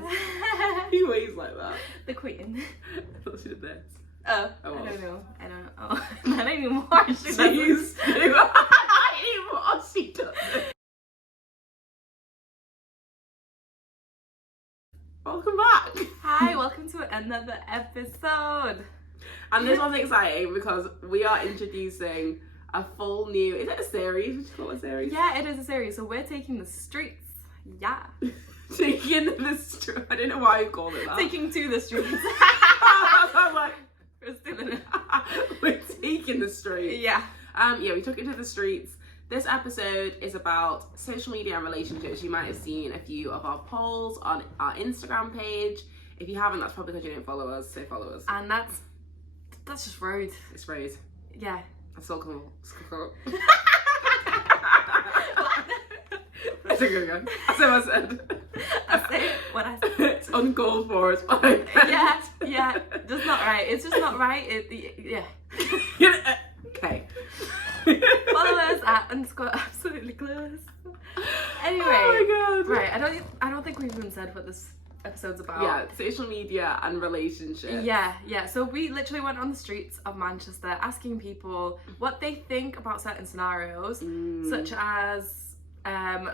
this? He waves like that. The queen. I thought she did this. Oh, Oh, I well. don't know. Not anymore. She doesn't. Jeez. Not anymore. She doesn't. Welcome back. Hi, welcome to another episode. And this one's exciting because we are introducing a full new, is it a series? Would you call it a series? Yeah, it is a series. So we're taking the streets. Yeah. Taking the street. I don't know why you called it that. Taking to the streets. I'm like, We're stealing it. we're taking the street. Yeah. Yeah, we took it to the streets. This episode is about social media and relationships. You might have seen a few of our polls on our Instagram page. If you haven't, that's probably because you don't follow us, so follow us. And that's just rude. It's rude. Yeah. That's all cool. That's a good one. That's what I said. I say what I said. It's uncalled for, it's fine. Yeah. Just not right. It's just not right. Yeah. Okay. Follow us at _absolutely clueless. Anyway. Oh my god. Right. I don't think we've even said what this episode's about. Yeah, social media and relationships. Yeah. So we literally went on the streets of Manchester asking people what they think about certain scenarios, such as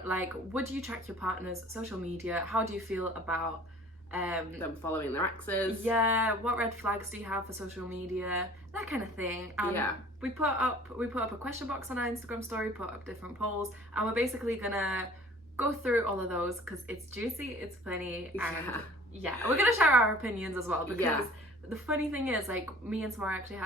like, would you track your partner's social media? How do you feel about them following their exes. Yeah, what red flags do you have for social media? That kind of thing. Yeah. We put up a question box on our Instagram story, put up different polls, and we're basically gonna go through all of those because it's juicy, it's funny, and yeah, we're gonna share our opinions as well because the funny thing is, like, me and Samara actually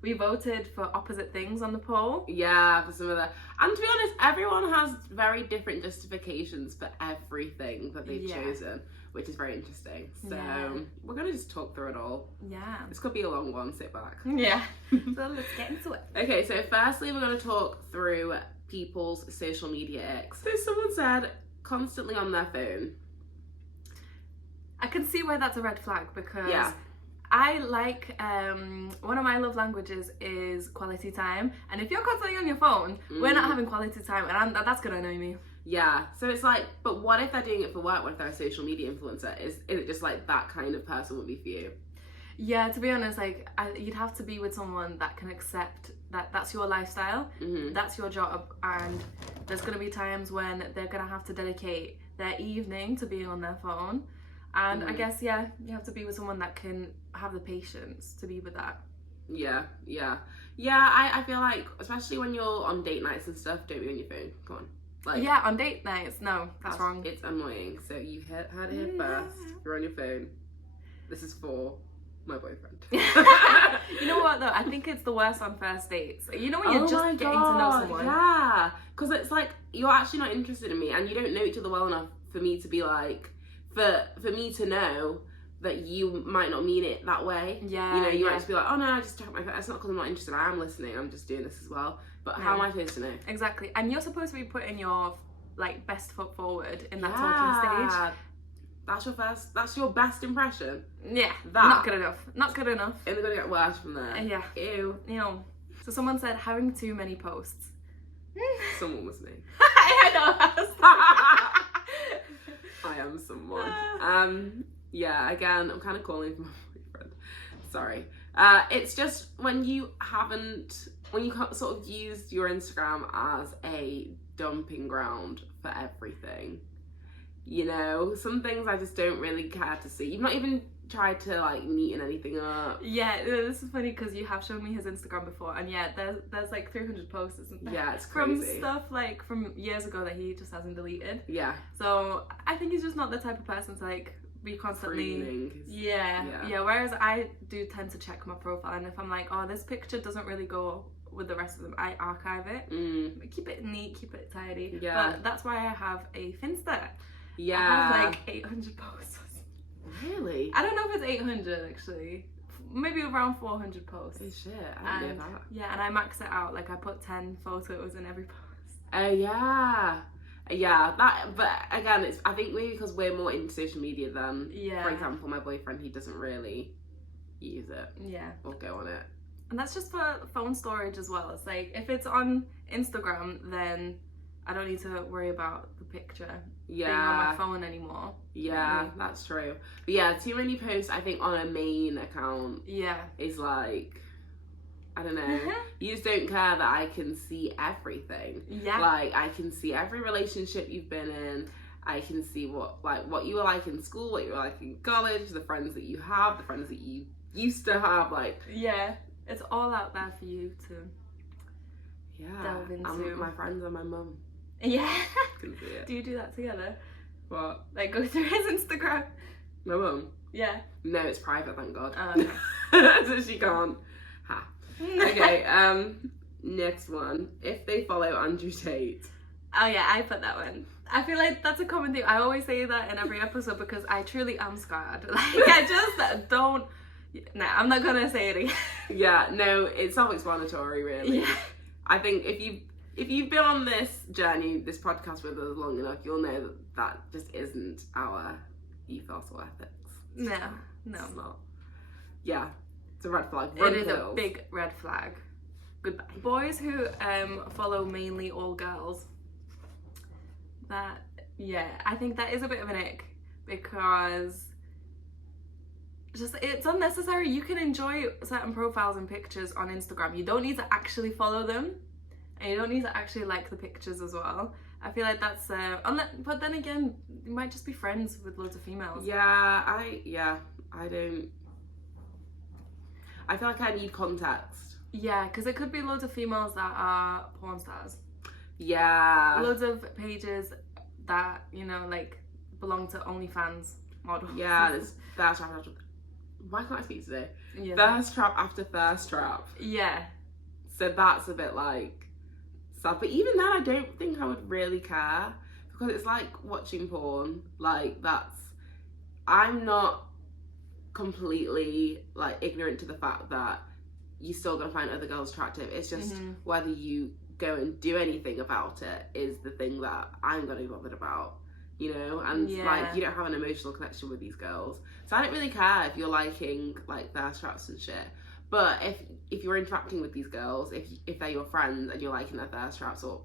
we voted for opposite things on the poll. Yeah, for some of that. And to be honest, everyone has very different justifications for everything that they've chosen, which is very interesting. So we're going to just talk through it all. Yeah. This could be a long one, sit back. Yeah. So let's get into it. Okay, so firstly we're going to talk through people's social media icks. So someone said constantly on their phone. I can see why that's a red flag because I like, one of my love languages is quality time, and if you're constantly on your phone, we're not having quality time, and that's gonna annoy me. Yeah. So it's like, but what if they're doing it for work? What if they're a social media influencer? Is it just like that kind of person would be for you? Yeah, to be honest, like, you'd have to be with someone that can accept that that's your lifestyle, that's your job, and there's gonna be times when they're gonna have to dedicate their evening to being on their phone. And I guess, you have to be with someone that can have the patience to be with that. Yeah, I feel like, especially when you're on date nights and stuff, don't be on your phone. Come on. Like, yeah, on date nights, no, that's wrong. It's annoying. So you heard it here first. You're on your phone. This is for my boyfriend. You know what, though? I think it's the worst on first dates. You know when you're just getting to know someone? Yeah, because it's like, you're actually not interested in me, and you don't know each other well enough for me to be like, for me to know that you might not mean it that way. Yeah. You know, you might just be like, oh no, I just checked my phone. It's not because I'm not interested. I am listening. I'm just doing this as well. But how am I supposed to know? Exactly. And you're supposed to be putting your, like, best foot forward in that talking stage. That's your best impression. Yeah. Not good enough. And they're gonna get worse from there. Yeah. Ew. You know. So someone said having too many posts. Someone was me. I know. I am someone. Yeah, again, I'm kind of calling for my boyfriend. Sorry. It's just when you sort of used your Instagram as a dumping ground for everything. You know, some things I just don't really care to see. You've not even tried to, like, neaten anything up. Yeah, this is funny because you have shown me his Instagram before, and there's like 300 posts, isn't there? Yeah, it's crazy. From stuff like from years ago that he just hasn't deleted. Yeah. So I think he's just not the type of person to, like, be constantly yeah. Whereas I do tend to check my profile, and if I'm like, oh, this picture doesn't really go with the rest of them, I archive it. Keep it neat, keep it tidy. Yeah. But that's why I have a Finsta. Yeah. I have like 800 posts. Really? I don't know if it's 800 actually. Maybe around 400 posts. Oh shit, I didn't know that. Yeah, and I max it out. Like, I put 10 photos in every post. Oh yeah. Yeah, but again, I think maybe because we're more into social media than, for example, my boyfriend, he doesn't really use it. Yeah. Or go on it. And that's just for phone storage as well. It's like, if it's on Instagram, then I don't need to worry about the picture. being on my phone anymore. Yeah, that's true. But yeah, too many posts, I think, on a main account is like, I don't know. You just don't care that I can see everything. Yeah. Like, I can see every relationship you've been in. I can see what you were like in school, what you were like in college, the friends that you have, the friends that you used to have. Like, yeah, it's all out there for you to delve into. My friends and my mum. Yeah. Can see it. Do you do that together? What? Like go through his Instagram? My mum? Yeah. No, it's private, thank God. Oh, okay. So she can't. Ha. Okay, next one. If they follow Andrew Tate. Oh yeah, I put that one. I feel like that's a common thing. I always say that in every episode because I truly am scared. Like, I just don't... No, I'm not gonna say it again. Yeah, no, it's self-explanatory, really. Yeah. I think if you've been on this journey, this podcast with us long enough, you'll know that just isn't our ethos or ethics. No. It's not. Yeah, it's a red flag. Run it is pills. A big red flag. Goodbye. Boys who follow mainly all girls. I think that is a bit of an ick because it's unnecessary. You can enjoy certain profiles and pictures on Instagram. You don't need to actually follow them, and you don't need to actually like the pictures as well. I feel like that's but then again, you might just be friends with loads of females. I don't. I feel like I need context. Yeah, because it could be loads of females that are porn stars. Yeah. Loads of pages that, like, belong to OnlyFans models. Yeah, there's thirst trap after... Why can't I speak today? Yeah. Thirst trap after thirst trap. Yeah. So that's a bit, like, sad. But even then, I don't think I would really care. Because it's like watching porn. Like, I'm not completely, like, ignorant to the fact that you're still going to find other girls attractive. It's just whether you go and do anything about it is the thing that I'm going to be bothered about, and like, you don't have an emotional connection with these girls, so I don't really care if you're liking like thirst traps and shit. But if you're interacting with these girls, if they're your friends and you're liking their thirst traps, or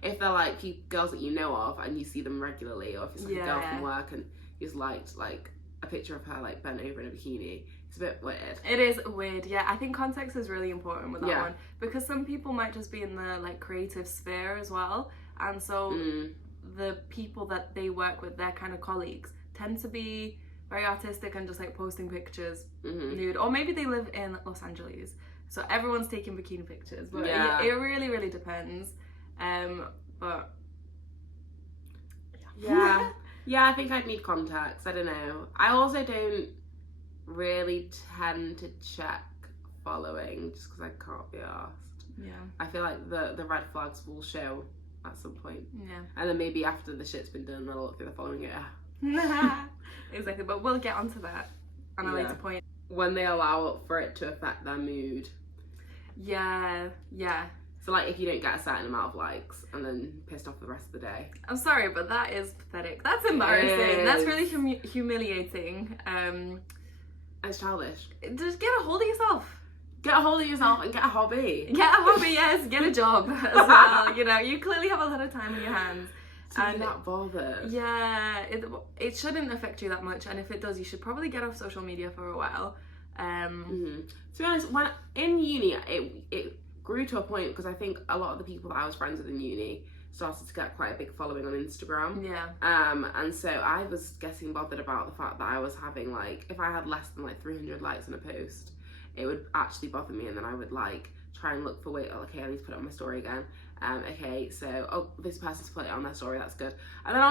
if they're like girls that you know of and you see them regularly, or if it's like a girl from work and you just liked like a picture of her like bent over in a bikini, it's a bit weird. It is weird, yeah. I think context is really important with that one, because some people might just be in the like creative sphere as well, and so the people that they work with, their kind of colleagues, tend to be very artistic and just like posting pictures nude, or maybe they live in Los Angeles, so everyone's taking bikini pictures. But it really, really depends. But yeah, I think I'd need context. I don't know. I also don't really tend to check following just because I can't be asked. Yeah. I feel like the red flags will show at some point. Yeah. And then maybe after the shit's been done, they'll look through the following. Exactly, but we'll get onto that on a later point. When they allow for it to affect their mood. Yeah. So like if you don't get a certain amount of likes and then pissed off the rest of the day. I'm sorry, but that is pathetic. That's embarrassing. That's really humiliating. It's childish. Just get a hold of yourself. Get a hold of yourself and get a hobby. Get a hobby, yes. Get a job as well. You clearly have a lot of time on your hands. I'm not bothered. Yeah, it shouldn't affect you that much, and if it does, you should probably get off social media for a while. To be honest, when in uni, it grew to a point because I think a lot of the people that I was friends with in uni started to get quite a big following on Instagram. Yeah. And so I was getting bothered about the fact that I was having like, if I had less than like 300 likes on a post, it would actually bother me, and then I would like try and look for okay, I need to put it on my story again. Okay, so this person's put it on their story, that's good. And then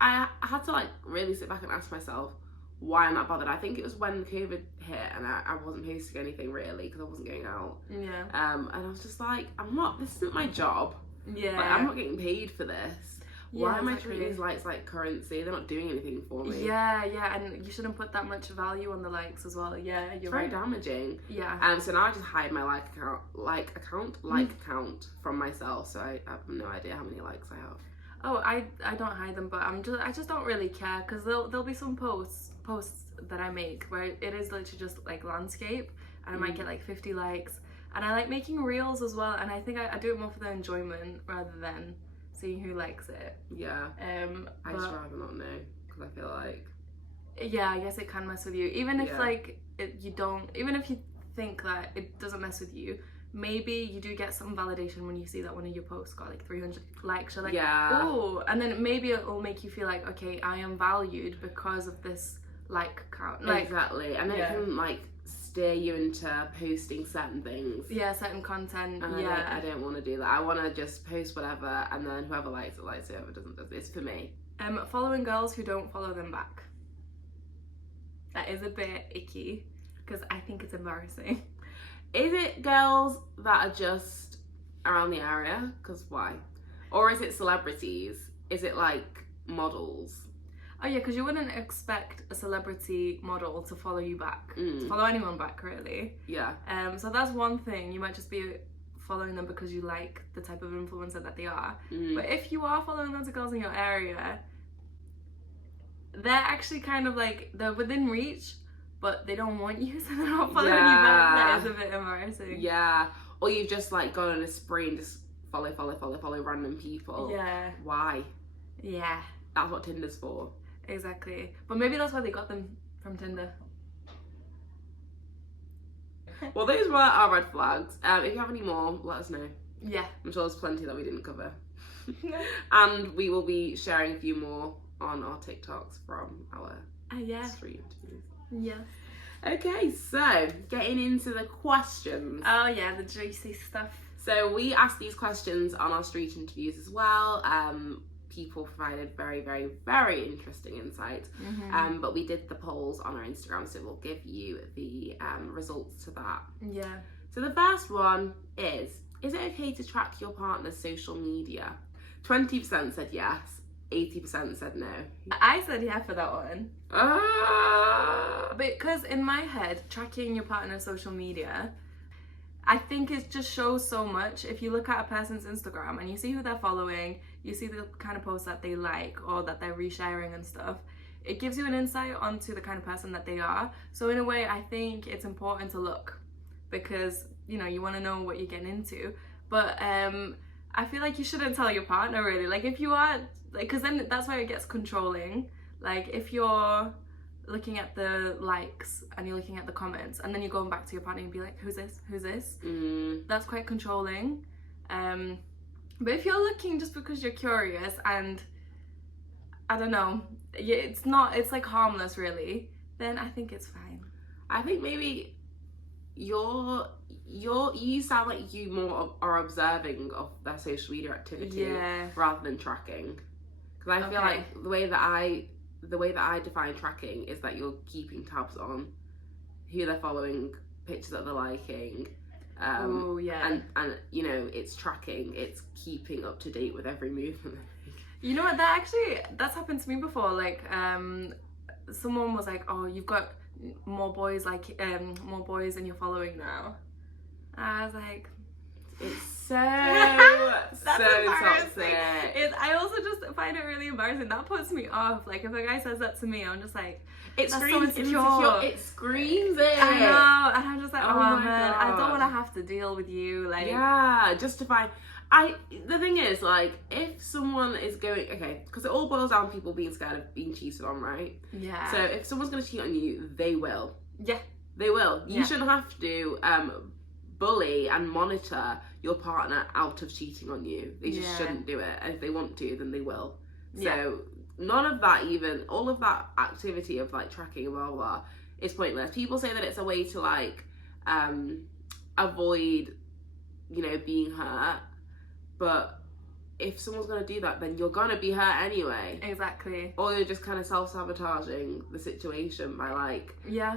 I had to like really sit back and ask myself why I'm not bothered. I think it was when COVID hit and I wasn't posting anything really because I wasn't going out. Yeah. And I was just like, this isn't my job. Yeah. Like, I'm not getting paid for this. Yeah, why am I treating these likes like currency? They're not doing anything for me. Yeah, and you shouldn't put that much value on the likes as well. Yeah, you're right. It's very damaging. Yeah. So now I just hide my like account from myself, so I have no idea how many likes I have. Oh, I don't hide them, but I just don't really care, because there'll be some posts that I make where it is literally just like landscape, and I might get like 50 likes, and I like making reels as well, and I think I do it more for the enjoyment rather than seeing who likes it. Yeah. But Yeah, I guess it can mess with you. Even if Yeah. like even if you think that it doesn't mess with you, maybe you do get some validation when you see that one of your posts got like 300 likes. You're like, Yeah. oh, and then maybe it'll make you feel like, okay, I am valued because of this like count. Like, exactly, and it yeah. can like steer you into posting certain things. Yeah, certain content. And Yeah, I don't want to do that. I want to just post whatever, and then whoever likes it likes it, whoever doesn't does it. It's for me. Following girls who don't follow them back. That is a bit icky because I think it's embarrassing. Is it girls that are just around the area? Because why? Or is it celebrities? Is it like models? Oh yeah, because you wouldn't expect a celebrity model to follow you back, to follow anyone back, really. Yeah. So that's one thing. You might just be following them because you like the type of influencer that they are. But if you are following lots of girls in your area, they're actually kind of like, they're within reach, but they don't want you, so they're not following you back. That is a bit embarrassing. Yeah. Or you've just like gone on a spree and just follow random people. Yeah. Why? Yeah. That's what Tinder's for. Exactly. But maybe that's why they got them from Tinder. Well, those were our red flags. If you have any more, let us know. Yeah. I'm sure there's plenty that we didn't cover. And we will be sharing a few more on our TikToks from our street interviews. Yeah. Okay, so getting into the questions. Oh yeah, the juicy stuff. So we asked these questions on our street interviews as well. People provided very, very, very interesting insight. But we did the polls on our Instagram, so we'll give you the results to that. Yeah. So the first one is it okay to track your partner's social media? 20% said yes, 80% said no. I said yeah for that one. Because in my head, tracking your partner's social media, I think it just shows so much. If you look at a person's Instagram and you see who they're following, you see the kind of posts that they like or that they're resharing and stuff, it gives you an insight onto the kind of person that they are. So in a way, I think it's important to look because, you know, you want to know what you're getting into. But I feel like you shouldn't tell your partner really. Like if you are, like, because then that's where it gets controlling. Like if you're looking at the likes and you're looking at the comments and then you're going back to your partner and be like, who's this? That's quite controlling. But if you're looking just because you're curious and I don't know, it's like harmless really, then I think it's fine. I think maybe you sound like you more are observing of their social media activity rather than tracking. Because I feel like the way that I define tracking is that you're keeping tabs on who they're following, pictures that they're liking. And you know, it's tracking, it's keeping up to date with every movement. You know what, that's happened to me before. Like someone was like, oh, you've got more boys in your following now. I was like, it's so toxic. I also just find it really embarrassing. That puts me off. Like if a guy says that to me, I'm just like, it that's screams so insecure. It screams it. I know, and I'm just like, oh man, God. I don't want to have to deal with you. Like, yeah, justify. The thing is, like, if someone is going, because it all boils down to people being scared of being cheated on, right? Yeah. So if someone's going to cheat on you, they will. Yeah. They will. You shouldn't have to bully and monitor your partner out of cheating on you. They just shouldn't do it. And if they want to, then they will. So none of that, even all of that activity of like tracking and blah blah blah, is pointless. People say that it's a way to like avoid, you know, being hurt, but if someone's gonna do that, then you're gonna be hurt anyway. Exactly. Or you're just kind of self-sabotaging the situation by like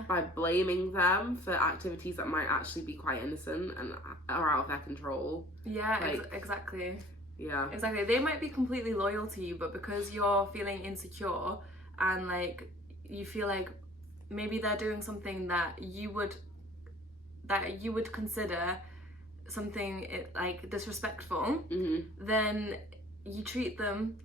by blaming them for activities that might actually be quite innocent and are out of their control. Yeah, like, exactly. Yeah. Exactly. They might be completely loyal to you, but because you're feeling insecure and like you feel like maybe they're doing something that you would consider something like disrespectful, then you treat them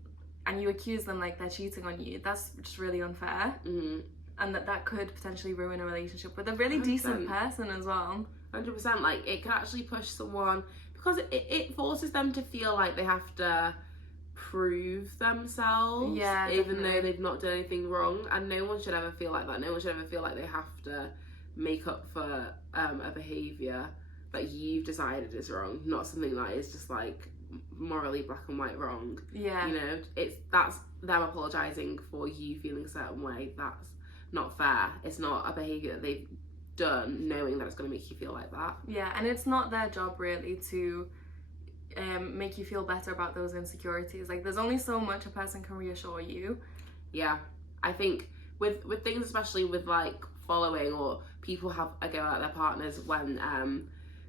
and you accuse them like they're cheating on you. That's just really unfair, and that could potentially ruin a relationship with a really 100%. Decent person as well. 100%. Like it can actually push someone because it forces them to feel like they have to prove themselves, Yeah, even definitely. though they've not done anything wrong. And no one should ever feel like that. No one should ever feel like they have to make up for a behaviour that you've decided is wrong, not something that is just like morally black and white wrong. Yeah. You know, that's them apologising for you feeling a certain way. That's not fair. It's not a behaviour that they've done knowing that it's going to make you feel like that. Yeah, and it's not their job really to make you feel better about those insecurities. Like, there's only so much a person can reassure you. Yeah, I think with things, especially with like following, or people have a go at their partners when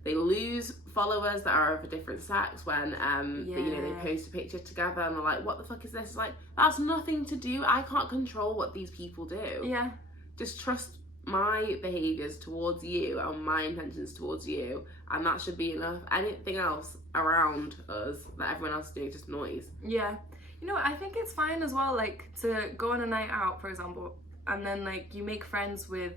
they lose followers that are of a different sex, when they post a picture together and they're like, what the fuck is this? It's like, that's nothing to do. I can't control what these people do. Yeah. Just trust my behaviours towards you and my intentions towards you, and that should be enough. Anything else around us that everyone else is doing is just noise. Yeah. You know, I think it's fine as well, like, to go on a night out, for example, and then, like, you make friends with,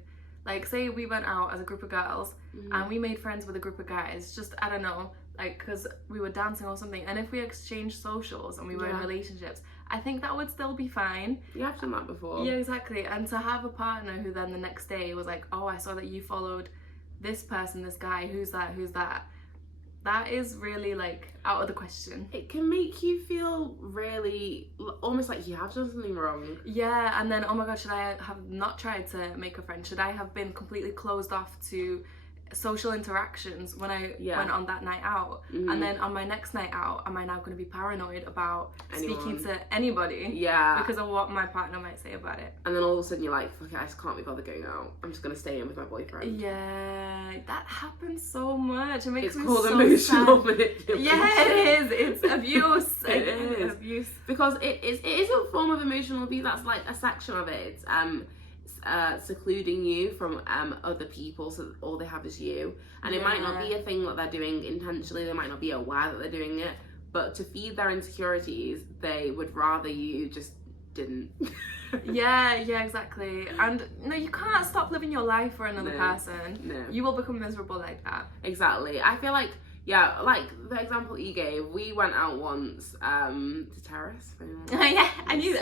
like, say we went out as a group of girls, and we made friends with a group of guys, just, I don't know, like, because we were dancing or something, and if we exchanged socials and we were in relationships, I think that would still be fine. Yeah, I've done that before. Yeah, exactly. And to have a partner who then the next day was like, oh, I saw that you followed this person, this guy, who's that? That is really, like, out of the question. It can make you feel really, almost like you have done something wrong. Yeah, and then, oh my god, should I have not tried to make a friend? Should I have been completely closed off to social interactions when I went on that night out? And then on my next night out, am I now going to be paranoid about speaking to anybody? Yeah. Because of what my partner might say about it. And then all of a sudden you're like, fuck it, I just can't be bothered going out. I'm just going to stay in with my boyfriend. Yeah, that happens so much. It makes me called so emotional sad. manipulation. Yeah, it is. It's abuse. It is. Abuse. Because it is a form of emotional abuse. That's like a section of it. It's secluding you from other people, so that all they have is you. And it might not be a thing that they're doing intentionally. They might not be aware that they're doing it. But to feed their insecurities, they would rather you just didn't. Yeah, exactly. And no, you can't stop living your life for another person. No. You will become miserable like that. Exactly. I feel like, yeah, like the example you gave, we went out once to terrace. Yeah, I knew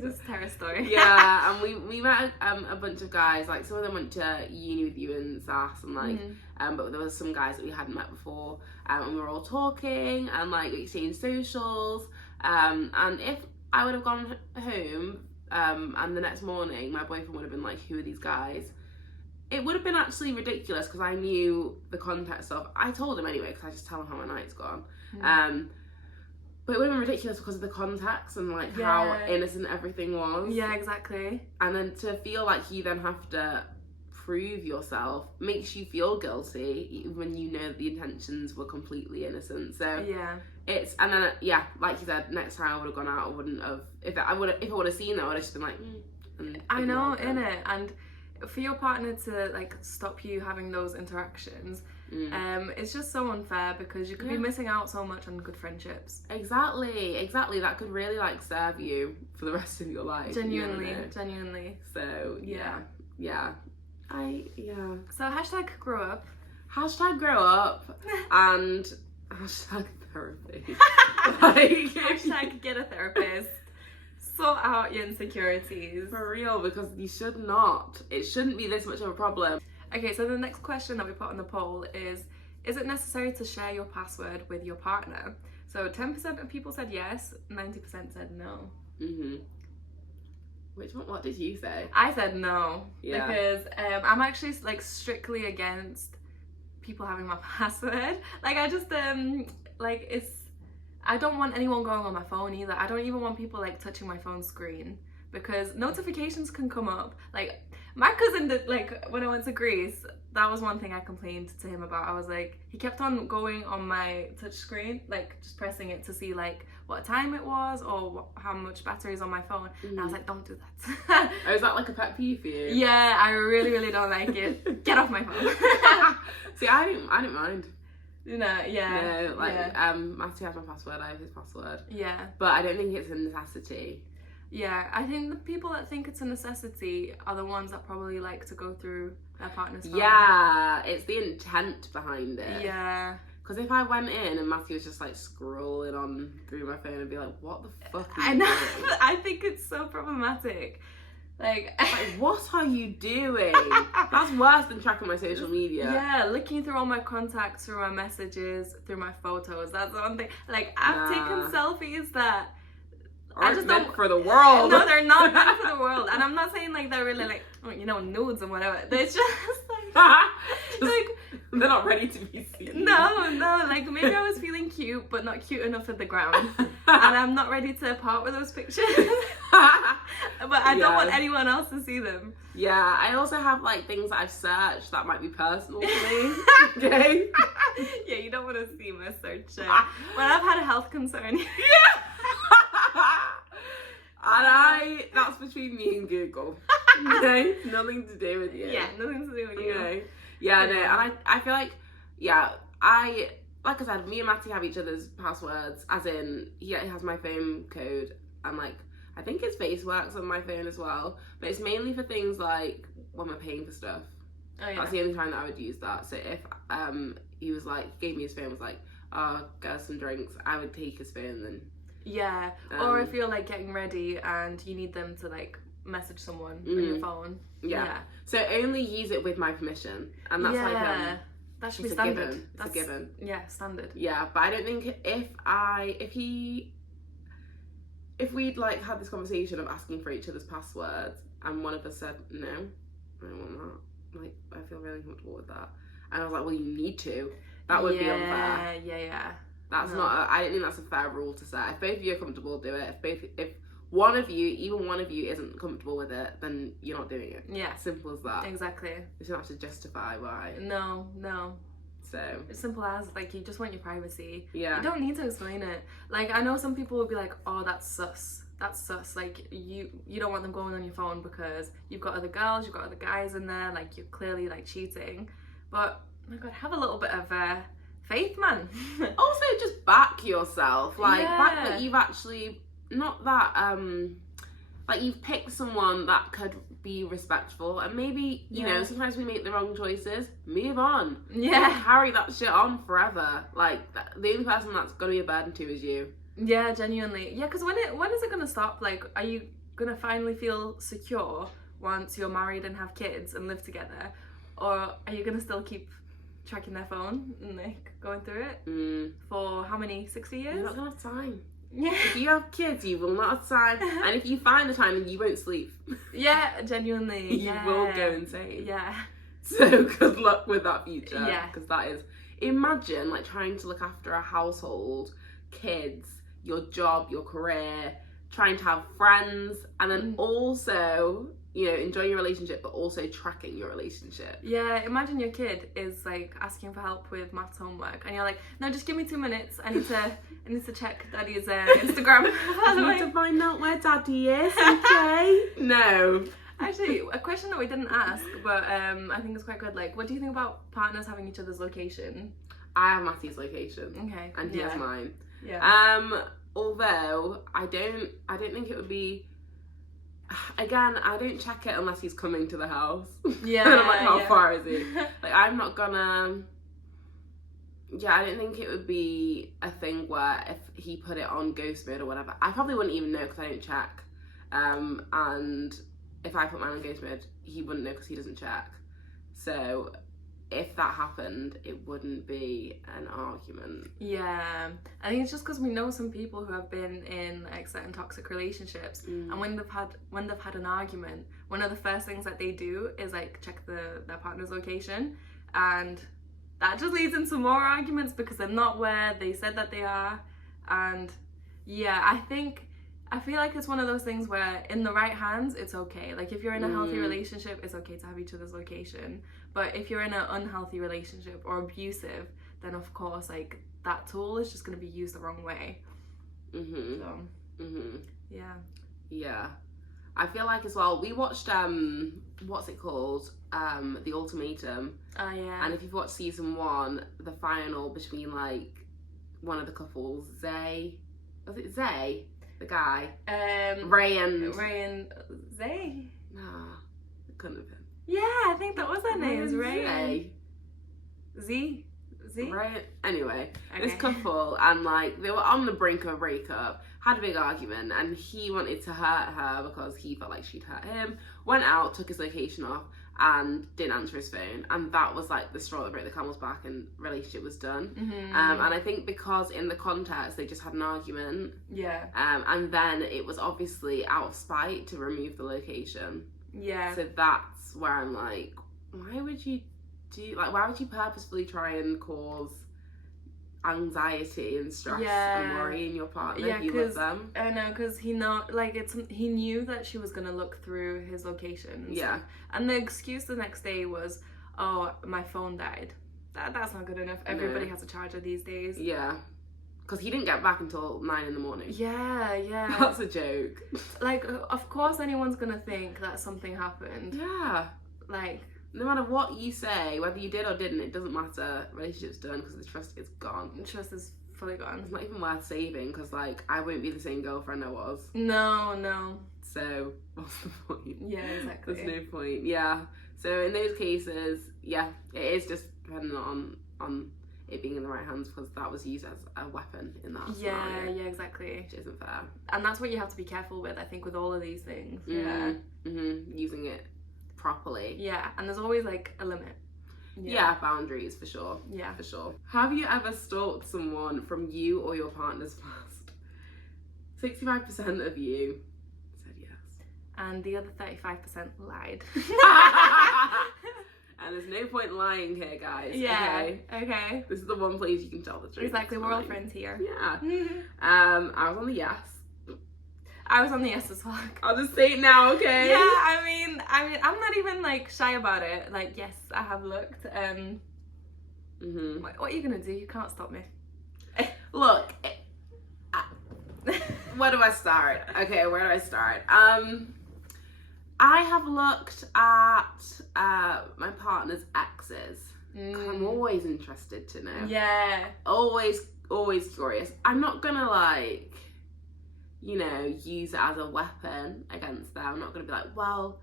this terrace story. Yeah, and we met a bunch of guys. Like, some of them went to uni with you and Sass, and like, but there was some guys that we hadn't met before, and we were all talking and like we exchanged socials. And if I would have gone home, and the next morning my boyfriend would have been like, who are these guys? It would have been actually ridiculous because I knew the context of. I told him anyway because I just tell him how my night's gone. But it would have been ridiculous because of the context and like how innocent everything was. Yeah, exactly. And then to feel like you then have to prove yourself makes you feel guilty when you know the intentions were completely innocent. So it's, and then like you said, next time I would have gone out, I wouldn't have. If I would have seen that, I would have just been like, I know, innit? And for your partner to like stop you having those interactions, it's just so unfair because you could be missing out so much on good friendships. Exactly. That could really like serve you for the rest of your life. Genuinely. So yeah. So hashtag grow up. Hashtag grow up and hashtag therapy. Hashtag get a therapist. Sort out your insecurities. For real, because you should not. It shouldn't be this much of a problem. Okay, so the next question that we put on the poll is it necessary to share your password with your partner? So 10% of people said yes, 90% said no. Which one? What did you say? I said no. Yeah. Because I'm actually like strictly against people having my password. Like, I just I don't want anyone going on my phone either. I don't even want people like touching my phone screen because notifications can come up. Like, my cousin did, like, when I went to Greece, that was one thing I complained to him about. I was like, he kept on going on my touch screen, like just pressing it to see like what time it was or how much battery is on my phone. And I was like, don't do that. Oh, is that like a pet peeve for you? Yeah, I really don't like it. Get off my phone. See, I didn't mind. No, Matthew has my password, I have his password. Yeah. But I don't think it's a necessity. Yeah, I think the people that think it's a necessity are the ones that probably like to go through their partner's phone. Yeah, it's the intent behind it. Yeah. Because if I went in and Matthew was just like scrolling on through my phone, I'd be like, what the fuck are I you know. doing? I think it's so problematic. Like, what are you doing? That's worse than tracking my social media. Yeah, looking through all my contacts, through my messages, through my photos. That's the one thing. Like, I've taken selfies that I just meant for the world. No, they're not meant for the world. And I'm not saying like they're really like, you know, nudes and whatever. They're just like they're not ready to be seen. No, like maybe I was feeling cute, but not cute enough for the ground. And I'm not ready to part with those pictures. But I don't want anyone else to see them. Yeah, I also have like things that I've searched that might be personal to me. Okay. Yeah, you don't want to see my search. When I've had a health concern. Yeah. And that's between me and Google. Okay? Nothing to do with you. Yeah, nothing to do with you. Okay. Yeah, no, and I feel like, yeah, like I said, me and Matty have each other's passwords, as in, he has my phone code, and like, I think his face works on my phone as well, but it's mainly for things like when we're paying for stuff. Oh, yeah. That's the only time that I would use that. So if he was like, gave me his phone, was like, oh, get us some drinks, I would take his phone then. Yeah, or if you're like getting ready and you need them to like message someone on your phone. Yeah. So only use it with my permission, and that's like that should be it's standard. A given. It's a given. Yeah, standard. Yeah, but I don't think if we'd like had this conversation of asking for each other's passwords and one of us said no, I don't want that. Like, I feel really comfortable with that, and I was like, well, you need to. That would be unfair. Yeah. That's not. I don't think that's a fair rule to set. If both of you are comfortable, do it. If one of you, even one of you, isn't comfortable with it, then you're not doing it. Yeah. Simple as that. Exactly. You don't have to justify why. No. So it's simple as like you just want your privacy. Yeah. You don't need to explain it. Like I know some people will be like, oh, that's sus. Like you don't want them going on your phone because you've got other girls, you've got other guys in there. Like you're clearly like cheating. But oh my God, have a little bit of faith, man. Also, just back yourself. Like, back that you've actually, not that, like, you've picked someone that could be respectful. And maybe, you know, sometimes we make the wrong choices. Move on. Yeah. Don't carry that shit on forever. Like, the only person that's going to be a burden to is you. Yeah, genuinely. Yeah, because when is it going to stop? Like, are you going to finally feel secure once you're married and have kids and live together? Or are you going to still keep checking their phone and like going through it for how many 60 years? You're not gonna have time. Yeah. If you have kids, you will not have time. And if you find the time, then you won't sleep. Yeah, genuinely. You will go insane. Yeah. So good luck with that future. Yeah. Because that is, imagine like trying to look after a household, kids, your job, your career, trying to have friends, and then also, you know, enjoying your relationship, but also tracking your relationship. Yeah, imagine your kid is like asking for help with maths homework, and you're like, no, just give me 2 minutes. I need to check Daddy's Instagram. I need to find out where Daddy is. Okay. No. Actually, a question that we didn't ask, but I think it's quite good. Like, what do you think about partners having each other's location? I have Matthew's location. Okay. And he has mine. Yeah. Although I don't think it would be. Again, I don't check it unless he's coming to the house. Yeah. And I'm like, how far is he? Like, I'm not gonna. Yeah, I don't think it would be a thing where if he put it on ghost mode or whatever, I probably wouldn't even know because I don't check. And if I put mine on ghost mode, he wouldn't know because he doesn't check. So if that happened, it wouldn't be an argument. Yeah, I think it's just because we know some people who have been in like certain toxic relationships, and when they've had an argument, one of the first things that they do is like check their partner's location, and that just leads into more arguments because they're not where they said that they are. And yeah, I feel like it's one of those things where in the right hands, it's okay. Like if you're in a healthy relationship, it's okay to have each other's location. But if you're in an unhealthy relationship or abusive, then of course, like that tool is just going to be used the wrong way. Yeah. Yeah. I feel like as well, we watched, what's it called? The Ultimatum. Oh, yeah. And if you've watched season 1, the final between like one of the couples, Zay. Was it Zay? The guy. Ray and Zay. Nah, it couldn't have been. Yeah, I think that was their name. Ray. Z. Is he? Right? Anyway, Okay. this couple, and like, they were on the brink of a breakup, had a big argument, and he wanted to hurt her because he felt like she'd hurt him, went out, took his location off, and didn't answer his phone, and that was like the straw that broke the camel's back, and relationship was done. Mm-hmm. And I think because in the context they just had an argument, Yeah. and then it was obviously out of spite to remove the location. Yeah. So that's where I'm like, why would you purposefully try and cause anxiety and stress and worry in your partner if you love them? I know, because he knew that she was gonna look through his location and stuff. And the excuse the next day was, oh, my phone died. That's not good enough. Everybody has a charger these days. Yeah, because he didn't get back until 9 a.m. Yeah. That's a joke. Like, of course anyone's gonna think that something happened. Yeah. Like, no matter what you say, whether you did or didn't, it doesn't matter. Relationship's done because the trust is gone. the trust is fully gone. It's not even worth saving because, like, I won't be the same girlfriend I was. No. So, what's the point? Yeah, exactly. There's no point. Yeah. So, in those cases, yeah, it is just dependent on it being in the right hands because that was used as a weapon in that scenario. Yeah, exactly. Which isn't fair. And that's what you have to be careful with, I think, with all of these things. Using it properly. Yeah, and there's always like a limit. Yeah, boundaries for sure. Yeah. For sure. Have you ever stalked someone from you or your partner's past? 65% of you said yes. And the other 35% lied. And there's no point lying here, guys. Yeah. Okay. This is the one place you can tell the truth. Exactly, we're all friends here. Yeah. I was on the yes. I was on the yes as well. I'll just say it now, okay? Yeah, I mean, I'm not even like shy about it. Like, yes, I have looked. What are you gonna do? You can't stop me. Look, where do I start? Okay, where do I start? I have looked at my partner's exes. I'm always interested to know. Yeah. Always curious. I'm not gonna like, use it as a weapon against them. I'm not gonna be like, well,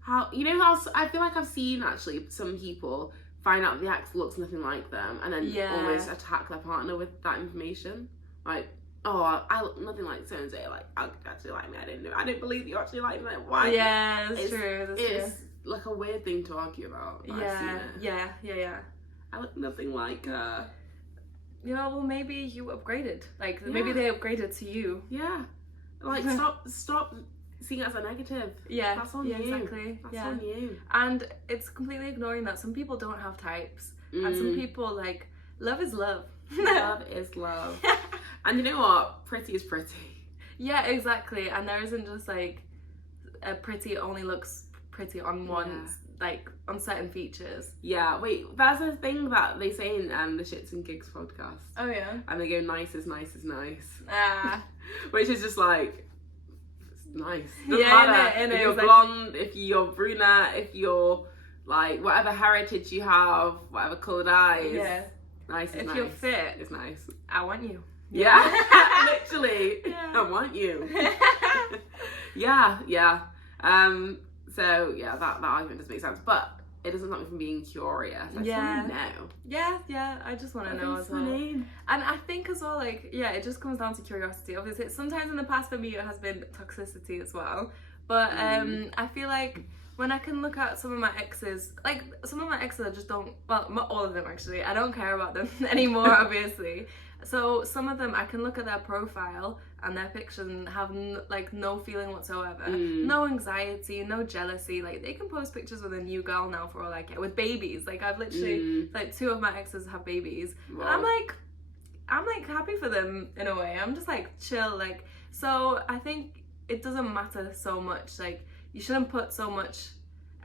how I feel like I've seen actually some people find out the ex looks nothing like them and then almost attack their partner with that information. Like, oh, I look nothing like so and so. Like, I actually like me. I didn't believe you actually like me. Like, why? Yeah, that's true. It's like a weird thing to argue about. Yeah. I look nothing like her. Well, maybe you upgraded. Like, maybe they upgraded to you. Yeah. Like, stop seeing it as a negative. Yeah. That's on you. Exactly. That's on you. And it's completely ignoring that some people don't have types. And some people, like, love is love. Love is love. And you know what? Pretty is pretty. Yeah, exactly. And there isn't just, like, a pretty only looks pretty on one, like, on certain features. Yeah, wait, there's a thing that they say in the Shits and Gigs podcast. Oh, yeah? And they go, nice is nice is nice. Which is just like, it's nice. Doesn't matter if you're blonde, if you're brunette, if you're, like, whatever heritage you have, whatever coloured eyes. Yeah. Nice is nice. If you're fit. It's nice. I want you. Yeah. Literally. Yeah. I want you. Yeah. So, yeah, that argument doesn't make sense. But it doesn't stop me from being curious. I just want to know. Yeah. I just want to know as well. And I think as well, like, it just comes down to curiosity. Obviously, sometimes in the past for me it has been toxicity as well. But I feel like when I can look at some of my exes, like, some of my exes I just don't, well, not all of them actually, I don't care about them anymore, obviously. So some of them I can look at their profile and their pictures and have no feeling whatsoever, no anxiety, no jealousy. Like, they can post pictures with a new girl now for all I care, with babies. Like, I've literally, like, 2 of my exes have babies. Wow. And I'm like happy for them in a way. I'm just like chill. Like, so I think it doesn't matter so much. Like, you shouldn't put so much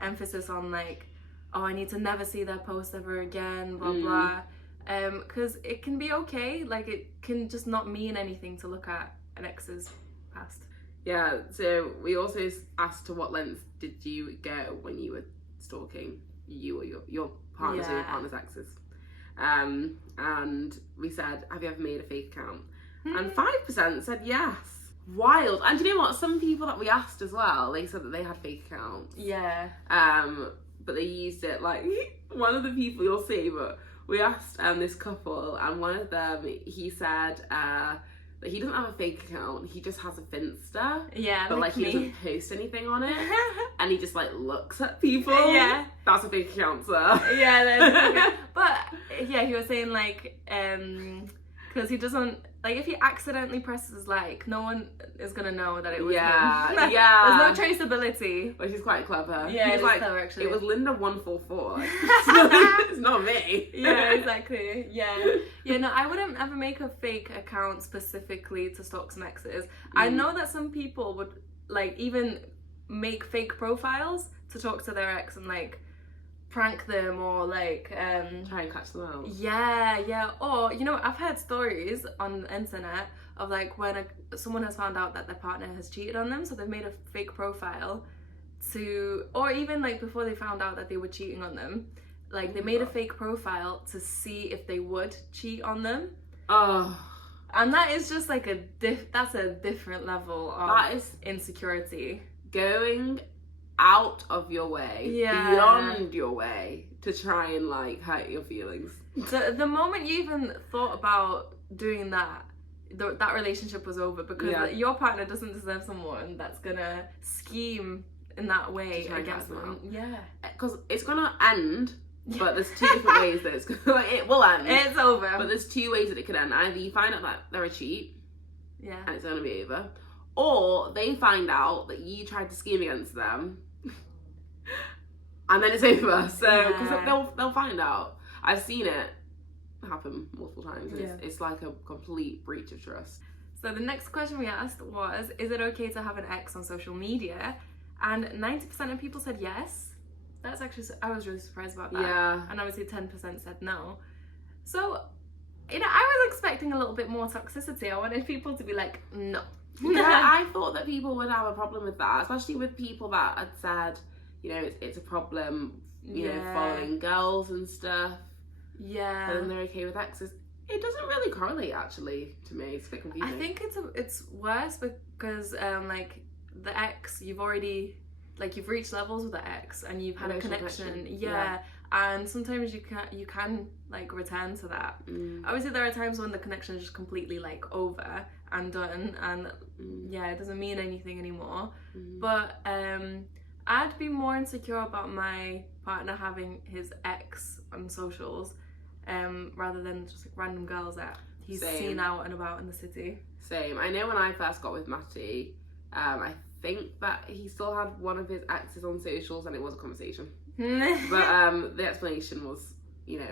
emphasis on, like, oh, I need to never see their post ever again, blah blah. Because it can be okay. Like, it can just not mean anything to look at an ex's past. Yeah, so we also asked to what length did you go when you were stalking you or your partners or your partner's exes. And we said, have you ever made a fake account? And 5% said yes. Wild. And do you know what? Some people that we asked as well, they said that they had fake accounts. Yeah. But they used it, like, one of the people you'll see, but we asked this couple, and one of them, he said that he doesn't have a fake account, he just has a Finsta. Yeah, but like he me. doesn't post anything on it, and he just like looks at people. Yeah, that's a fake account, sir. Yeah, but yeah, he was saying like because he doesn't, like, if he accidentally presses like, no one is gonna know that it was him. Yeah. There's no traceability. Which is quite clever. Yeah, He's it's like, clever, actually. it was Linda 144. Like, it's not me. Yeah, exactly. Yeah, no, I wouldn't ever make a fake account specifically to stalk some exes. I know that some people would like even make fake profiles to talk to their ex and like prank them or like try and catch them out. Yeah, or you know, I've heard stories on the internet of like when someone has found out that their partner has cheated on them, so they've made a fake profile to, or even like before they found out that they were cheating on them, like they made a fake profile to see if they would cheat on them. And that is just like that's a different level of that is insecurity. Going out of your way, beyond your way, to try and like hurt your feelings. The moment you even thought about doing that, that relationship was over, because your partner doesn't deserve someone that's gonna scheme in that way against them. Yeah, because it's gonna end. But there's two different ways that it's gonna, it will end. It's over. But there's two ways that it could end. Either you find out that they're a cheat, and it's gonna be over, or they find out that you tried to scheme against them, and then it's over. So because they'll find out. I've seen it happen multiple times. It's like a complete breach of trust. So the next question we asked was, is it okay to have an ex on social media? And 90% of people said yes. That's actually, I was really surprised about that. Yeah. And obviously 10% said no. So, you know, I was expecting a little bit more toxicity. I wanted people to be like, no. Yeah, I thought that people would have a problem with that, especially with people that had said, you know, it's a problem, you know, following girls and stuff. Yeah. And then they're okay with exes. It doesn't really correlate, actually, to me. It's a bit confusing. I think it's worse because, like, the ex, you've already, like, you've reached levels with the ex and you've had a connection. Yeah. And sometimes you can like return to that. Obviously there are times when the connection is just completely like over and done, and it doesn't mean anything anymore. But I'd be more insecure about my partner having his ex on socials rather than just like random girls that he's seen out and about in the city. Same. I know when I first got with Matty, I think that he still had one of his exes on socials, and it was a conversation. But the explanation was, you know,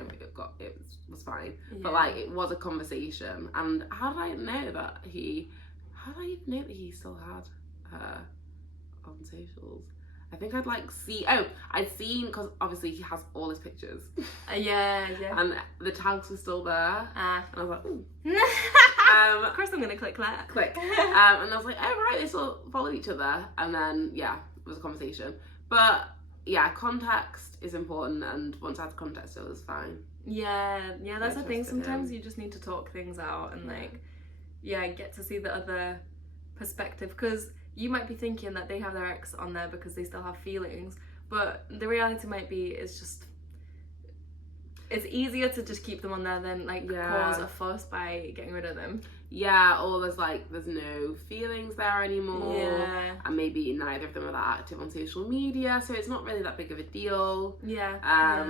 it was fine. But like, it was a conversation. And how did I know that he still had her on socials? I think I'd like I'd seen, because obviously he has all his pictures. Yeah. And the tags were still there. And I was like, ooh. Of course I'm gonna click that. Click. And I was like, oh right, they still follow each other. And then it was a conversation. But yeah, context is important, and once I had context, it was fine. Yeah, that's the thing. Sometimes you just need to talk things out and get to see the other perspective, because you might be thinking that they have their ex on there because they still have feelings, but the reality might be it's easier to just keep them on there than cause a fuss by getting rid of them. Yeah, or there's no feelings there anymore. Yeah. And maybe neither of them are that active on social media, so it's not really that big of a deal. Yeah.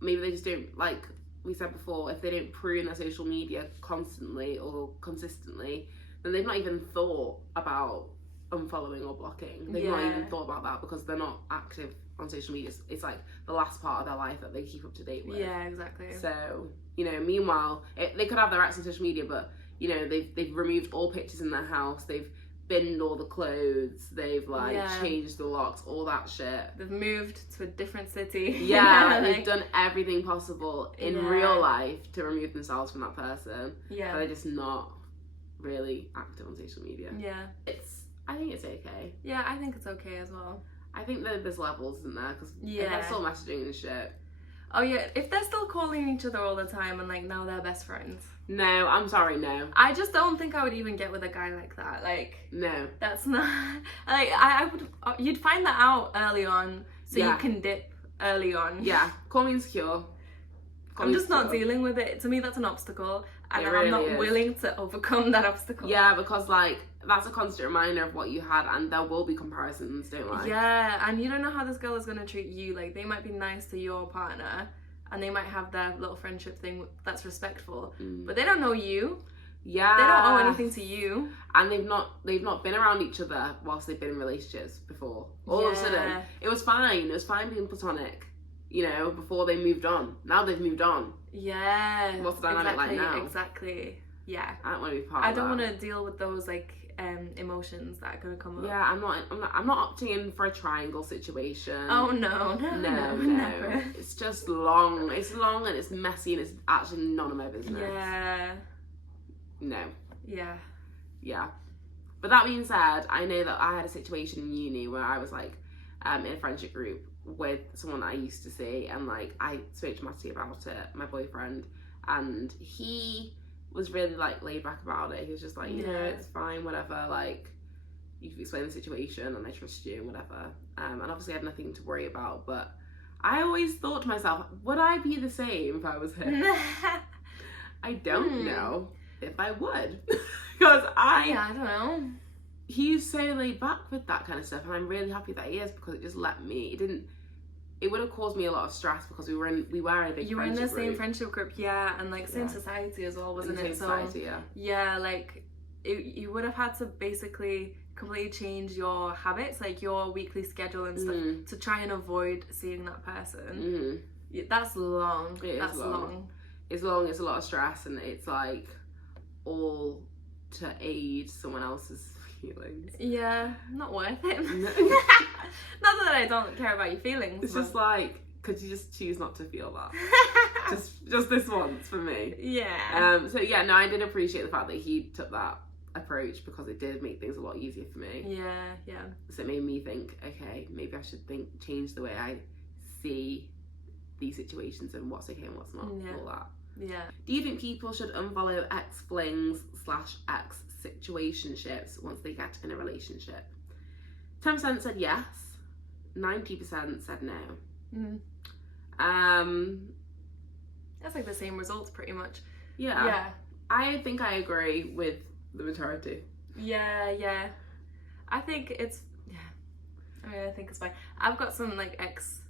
Maybe they just don't, like we said before, if they don't prune their social media constantly or consistently, then they've not even thought about unfollowing or blocking. They've not even thought about that because they're not active on social media. It's like the last part of their life that they keep up to date with. Yeah, exactly. So, you know, meanwhile, they could have their ex on social media, but, you know, they've removed all pictures in their house, they've binned all the clothes, they've changed the locks, all that shit. They've moved to a different city. Yeah, they've done everything possible in real life to remove themselves from that person. Yeah. But they're just not really active on social media. Yeah. I think it's okay. Yeah, I think it's okay as well. I think that there's levels, isn't there? Because if they're still messaging and shit. Oh yeah, if they're still calling each other all the time and now they're best friends. No, I'm sorry, no. I just don't think I would even get with a guy like that. No. That's not, I would, you'd find that out early on, so you can dip early on. Yeah, call me insecure. I'm just not dealing with it. To me, that's an obstacle, and It really I'm not is. willing to overcome that obstacle. Yeah, because like that's a constant reminder of what you had, and there will be comparisons, don't lie. Yeah, and you don't know how this girl is gonna treat you. Like, they might be nice to your partner, and they might have their little friendship thing that's respectful, but they don't know you. Yeah, they don't owe anything to you, and they've not been around each other whilst they've been in relationships before. All of a sudden, it was fine being platonic, you know, before they moved on. Now they've moved on. Yeah, what's the dynamic like now? Exactly. Yeah, I don't want to be part of that. I don't want to deal with those like emotions that are gonna come up. Yeah, I'm not opting in for a triangle situation. Oh no, never. It's just long. It's long and it's messy and it's actually none of my business. Yeah. No. Yeah. Yeah. But that being said, I know that I had a situation in uni where I was like in a friendship group with someone that I used to see, and like I spoke to Matty about it, my boyfriend, and he was really like laid back about it. He was just like, you know, it's fine, whatever, like you've explained the situation and I trust you and whatever. And obviously I had nothing to worry about, but I always thought to myself, would I be the same if I was him? I don't know if I would. Because I don't know. He's so laid back with that kind of stuff, and I'm really happy that he is, because it just let me, it would have caused me a lot of stress because we were in a big friendship group. You were in the same friendship group, yeah, and like same society as well, wasn't it? Society, yeah, like you would have had to basically completely change your habits, like your weekly schedule and stuff, to try and avoid seeing that person. That's long. That's long. It's long. It's a lot of stress, and it's like all to aid someone else's feelings. Yeah, not worth it. Not that I don't care about your feelings. It's just like, could you just choose not to feel that? just this once for me. Yeah. So yeah, no, I did appreciate the fact that he took that approach, because it did make things a lot easier for me. Yeah. So it made me think, okay, maybe I should change the way I see these situations and what's okay and what's not. All that. Yeah. Do you think people should unfollow ex-flings/ex situationships once they get in a relationship? 10% said yes, 90% said no. That's like the same results pretty much. Yeah. I think I agree with the majority. Yeah. I think it's I think it's fine. I've got some like ex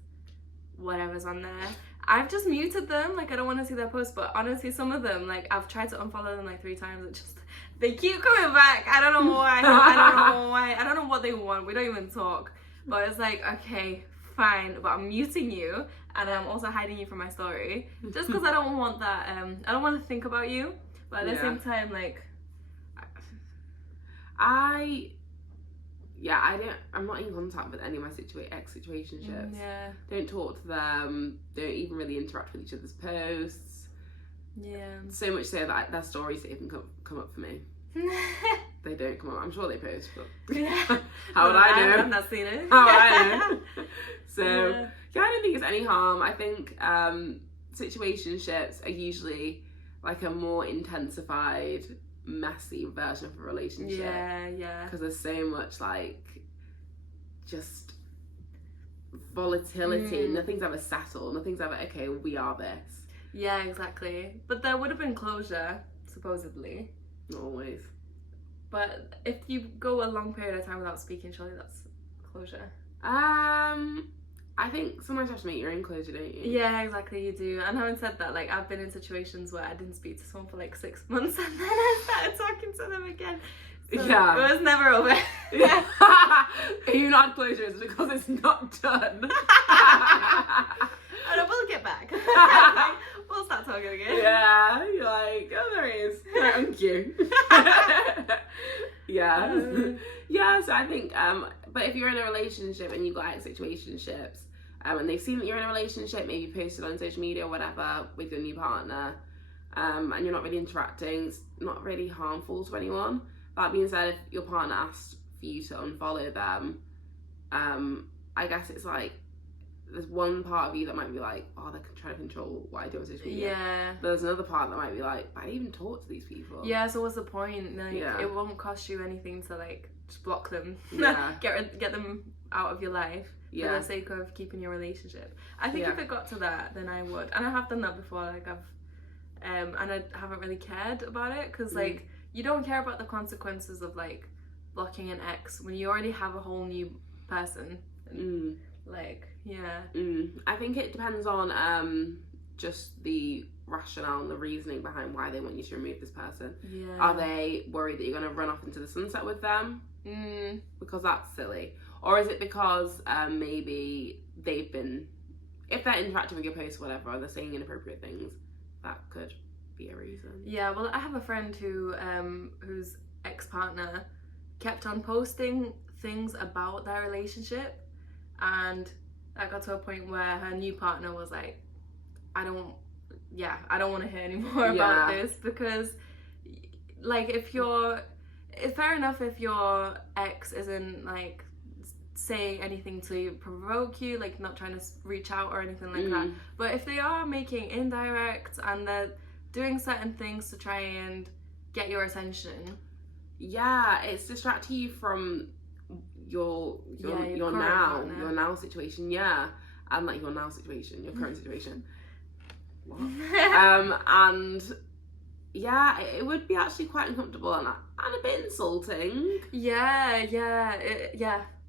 whatever's on there. I've just muted them, like I don't want to see their posts, but honestly some of them, like I've tried to unfollow them like 3 times. It just, they keep coming back. I don't know why. I don't know what they want. We don't even talk. But it's like, okay, fine, but I'm muting you, and I'm also hiding you from my story, just because I don't want that, I don't want to think about you, but at the same time, like I'm not in contact with any of my ex situationships. Don't talk to them, don't even really interact with each other's posts. So much so that their stories don't even come up for me. They don't come up. I'm sure they post, but how would I know? I've not seen it. How would I know? So I don't think it's any harm. I think situationships are usually like a more intensified, messy version of a relationship. Yeah. Because there's so much like just volatility. Nothing's ever settled. Nothing's ever, okay, we are this. Yeah, exactly. But there would have been closure, supposedly. Not always. But if you go a long period of time without speaking, surely that's closure. I think sometimes you have to make your own closure, don't you? Yeah, exactly, you do. And having said that, like I've been in situations where I didn't speak to someone for like 6 months, and then I started talking to them again. So it was never over. Yeah. If you've not had closure, it's because it's not done. And we'll get back. We'll start talking again. Yeah, you're like, oh, there he is. Thank you. Yeah, so I think, but if you're in a relationship and you've got ex situationships, and they've seen that you're in a relationship, maybe posted on social media or whatever with your new partner, and you're not really interacting, it's not really harmful to anyone. That being said, if your partner asked for you to unfollow them, I guess it's like, there's one part of you that might be like, oh, they're trying to control what I do on social media. Yeah. But there's another part that might be like, I didn't even talk to these people. Yeah, so what's the point? Like, it won't cost you anything to like just block them. Yeah. get them out of your life. Yeah. for the sake of keeping your relationship. I think if it got to that, then I would. And I have done that before. Like and I haven't really cared about it because like you don't care about the consequences of like blocking an ex when you already have a whole new person. And, like, yeah. I think it depends on just the rationale and the reasoning behind why they want you to remove this person. Yeah. Are they worried that you're going to run off into the sunset with them? Because that's silly. Or is it because maybe they've been, if they're interacting with your posts or whatever, or they're saying inappropriate things, that could be a reason. Yeah, well, I have a friend who whose ex-partner kept on posting things about their relationship, and that got to a point where her new partner was like, I don't want to hear anymore about this, because like it's fair enough if your ex isn't like saying anything to provoke you, like not trying to reach out or anything like that, but if they are making indirects and they're doing certain things to try and get your attention, it's distracting you from your now situation, and like your now situation, your current situation. What? And it would be actually quite uncomfortable and a bit insulting. Yeah,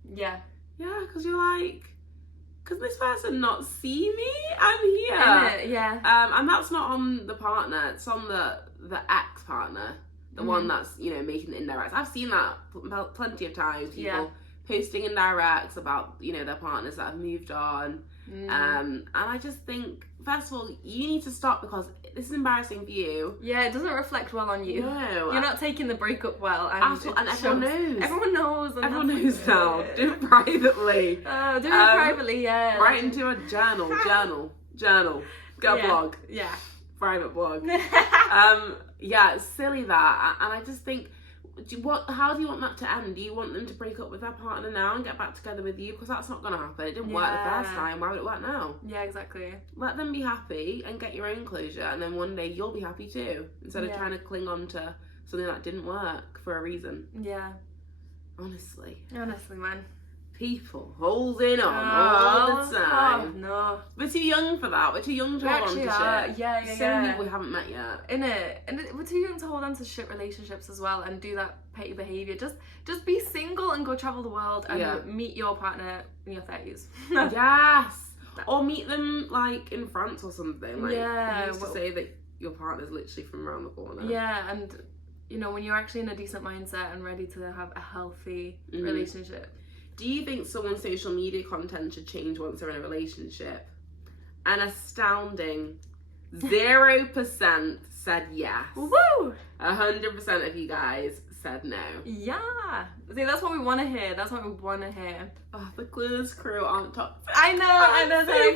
because you're like, could this person not see me? I'm here. Yeah. And that's not on the partner, it's on the ex-partner, the one that's, you know, making the indirects. I've seen that plenty of times, people posting indirects about, you know, their partners that have moved on. And I just think, first of all, you need to stop, because this is embarrassing for you. Yeah, it doesn't reflect well on you. No. You're not taking the breakup well. And everyone knows. Everyone knows. Everyone knows now. Do it privately. Do it privately, yeah. Write into a journal. Get a blog. Yeah. Private blog. It's silly that. And I just think, how do you want that to end? Do you want them to break up with their partner now and get back together with you? Because that's not going to happen. It didn't work the first time. Why would it work now? Yeah, exactly. Let them be happy and get your own closure, and then one day you'll be happy too, instead of trying to cling on to something that didn't work for a reason. Yeah. Honestly, man. People holding on all the time. Oh, no. We're too young for that. We're too young to hold on to shit. Yeah. So many people we haven't met yet. And we're too young to hold on to shit relationships as well and do that petty behaviour. Just be single and go travel the world and meet your partner in your 30s. Yes. Or meet them like in France or something. Like, you used to say that your partner's literally from around the corner. Yeah, and you know, when you're actually in a decent mindset and ready to have a healthy relationship. Do you think someone's social media content should change once they're in a relationship? An astounding 0% said yes. Woo! 100% of you guys said no. Yeah. See, that's what we want to hear. Oh, the Clueless crew aren't top. I know.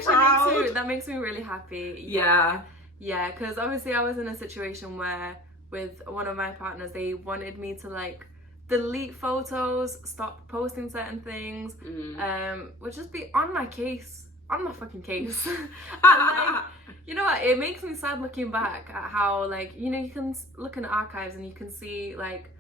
So that makes me really happy. Yeah, because obviously I was in a situation where with one of my partners, they wanted me to like delete photos, stop posting certain things, would just be on my fucking case. And like, you know what, it makes me sad looking back at how, like, you know, you can look in archives and you can see like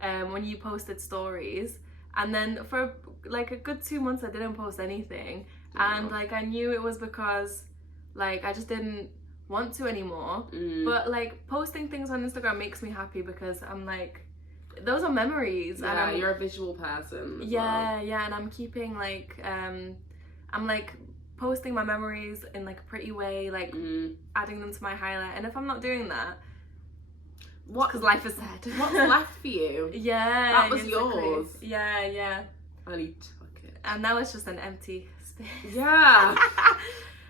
when you posted stories, and then for like a good 2 months I didn't post anything, and like I knew it was because like I just didn't want to anymore, but like posting things on Instagram makes me happy because I'm like, those are memories. Yeah, and you're a visual person. Yeah, and I'm keeping like I'm like posting my memories in like a pretty way, like adding them to my highlight. And if I'm not doing that, because life is sad. What's left for you? Yeah, that was yours. Yeah. And he took it. And now it's just an empty space. Yeah.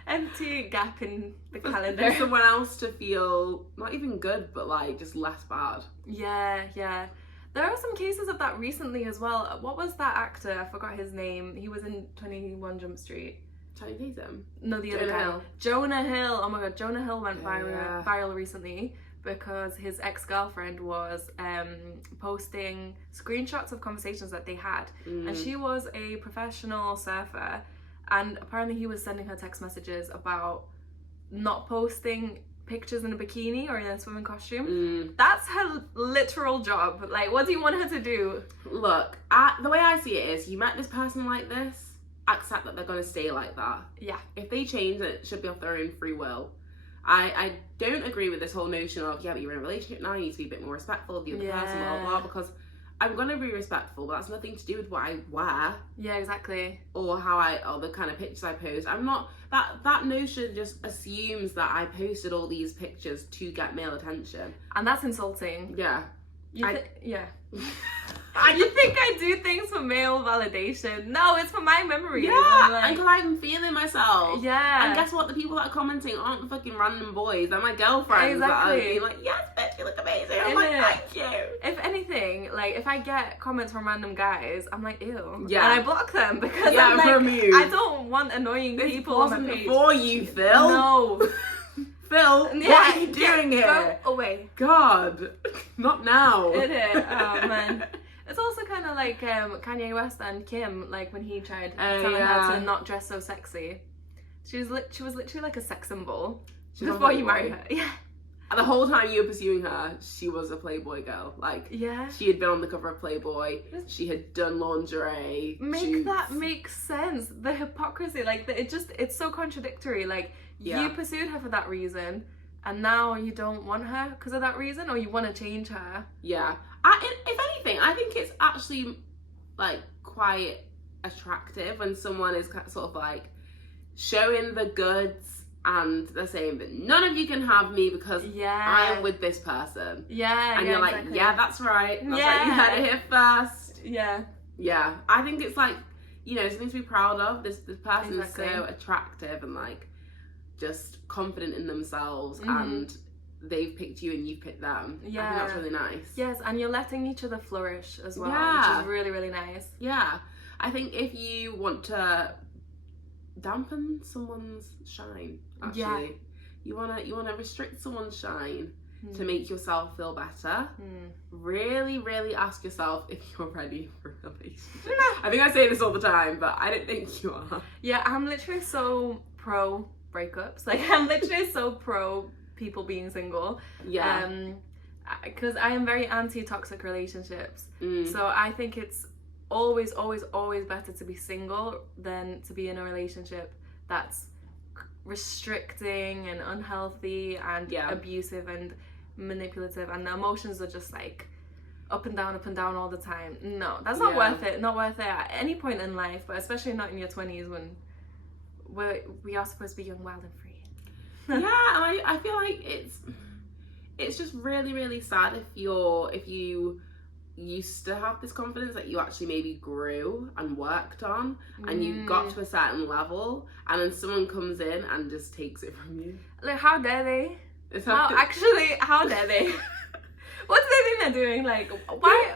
Empty gap in the calendar. For someone else to feel not even good, but like just less bad. Yeah. There are some cases of that recently as well. What was that actor? I forgot his name. He was in 21 Jump Street. Channing Tatum? No, the other guy. Jonah Hill. Oh my god, Jonah Hill went viral recently because his ex-girlfriend was posting screenshots of conversations that they had. And she was a professional surfer, and apparently he was sending her text messages about not posting pictures in a bikini or in a swimming costume. That's her literal job. Like, what do you want her to do? Look, the way I see it is, you met this person like this, accept that they're going to stay like that. Yeah. If they change, it should be off their own free will. I don't agree with this whole notion of, yeah, but you're in a relationship now, you need to be a bit more respectful of the other person, blah, blah, blah, because I'm going to be respectful, but that's nothing to do with what I wear. Yeah, exactly. Or or the kind of pictures I post. I'm not, that notion just assumes that I posted all these pictures to get male attention. And that's insulting. Yeah. Yeah. You think I do things for male validation? No, it's for my memories. Yeah, and because I'm feeling myself. Yeah. And guess what? The people that are commenting aren't fucking random boys. They're my girlfriends. Exactly. That are being like, yes, bitch, you look amazing. I'm like, thank you. If anything, like, if I get comments from random guys, I'm like, ew. Yeah. And I block them because yeah, I'm like, removed. I don't want annoying people on my page. For you, Phil. No. Phil, what are you doing here? Go away. God, not now. It is. Oh, man. It's also kind of like Kanye West and Kim, like when he tried telling her to not dress so sexy. She was literally like a sex symbol before you marry her. Yeah. And the whole time you were pursuing her, she was a Playboy girl. Like, yeah, she had been on the cover of Playboy. She had done lingerie. That make sense. The hypocrisy, like it's so contradictory. Like you pursued her for that reason, and now you don't want her because of that reason, or you want to change her. Yeah. If anything, I think it's actually like quite attractive when someone is sort of like showing the goods and they're saying that none of you can have me because I'm with this person. Yeah. And you're like, exactly. Yeah, that's right. That's right. You heard it here first. Yeah. Yeah. I think it's like, you know, something to be proud of. This person is so attractive and like just confident in themselves and they've picked you and you've picked them. Yeah. I think that's really nice. Yes, and you're letting each other flourish as well, which is really, really nice. Yeah. I think if you want to dampen someone's shine, actually, you wanna restrict someone's shine to make yourself feel better, really, really ask yourself if you're ready for a relationship. I think I say this all the time, but I don't think you are. Yeah, I'm literally so pro breakups. Like, I'm literally so pro people being single. Yeah. Because I am very anti-toxic relationships. So I think it's always, always, always better to be single than to be in a relationship that's restricting and unhealthy and abusive and manipulative, and the emotions are just like up and down all the time. No, that's not worth it. Not worth it at any point in life, but especially not in your 20s when we are supposed to be young, wild and free. And I feel like it's just really, really sad if you used to have this confidence that you actually maybe grew and worked on and you got to a certain level and then someone comes in and just takes it from you. Like, how dare they? How dare they? What do they think they're doing? Like, why?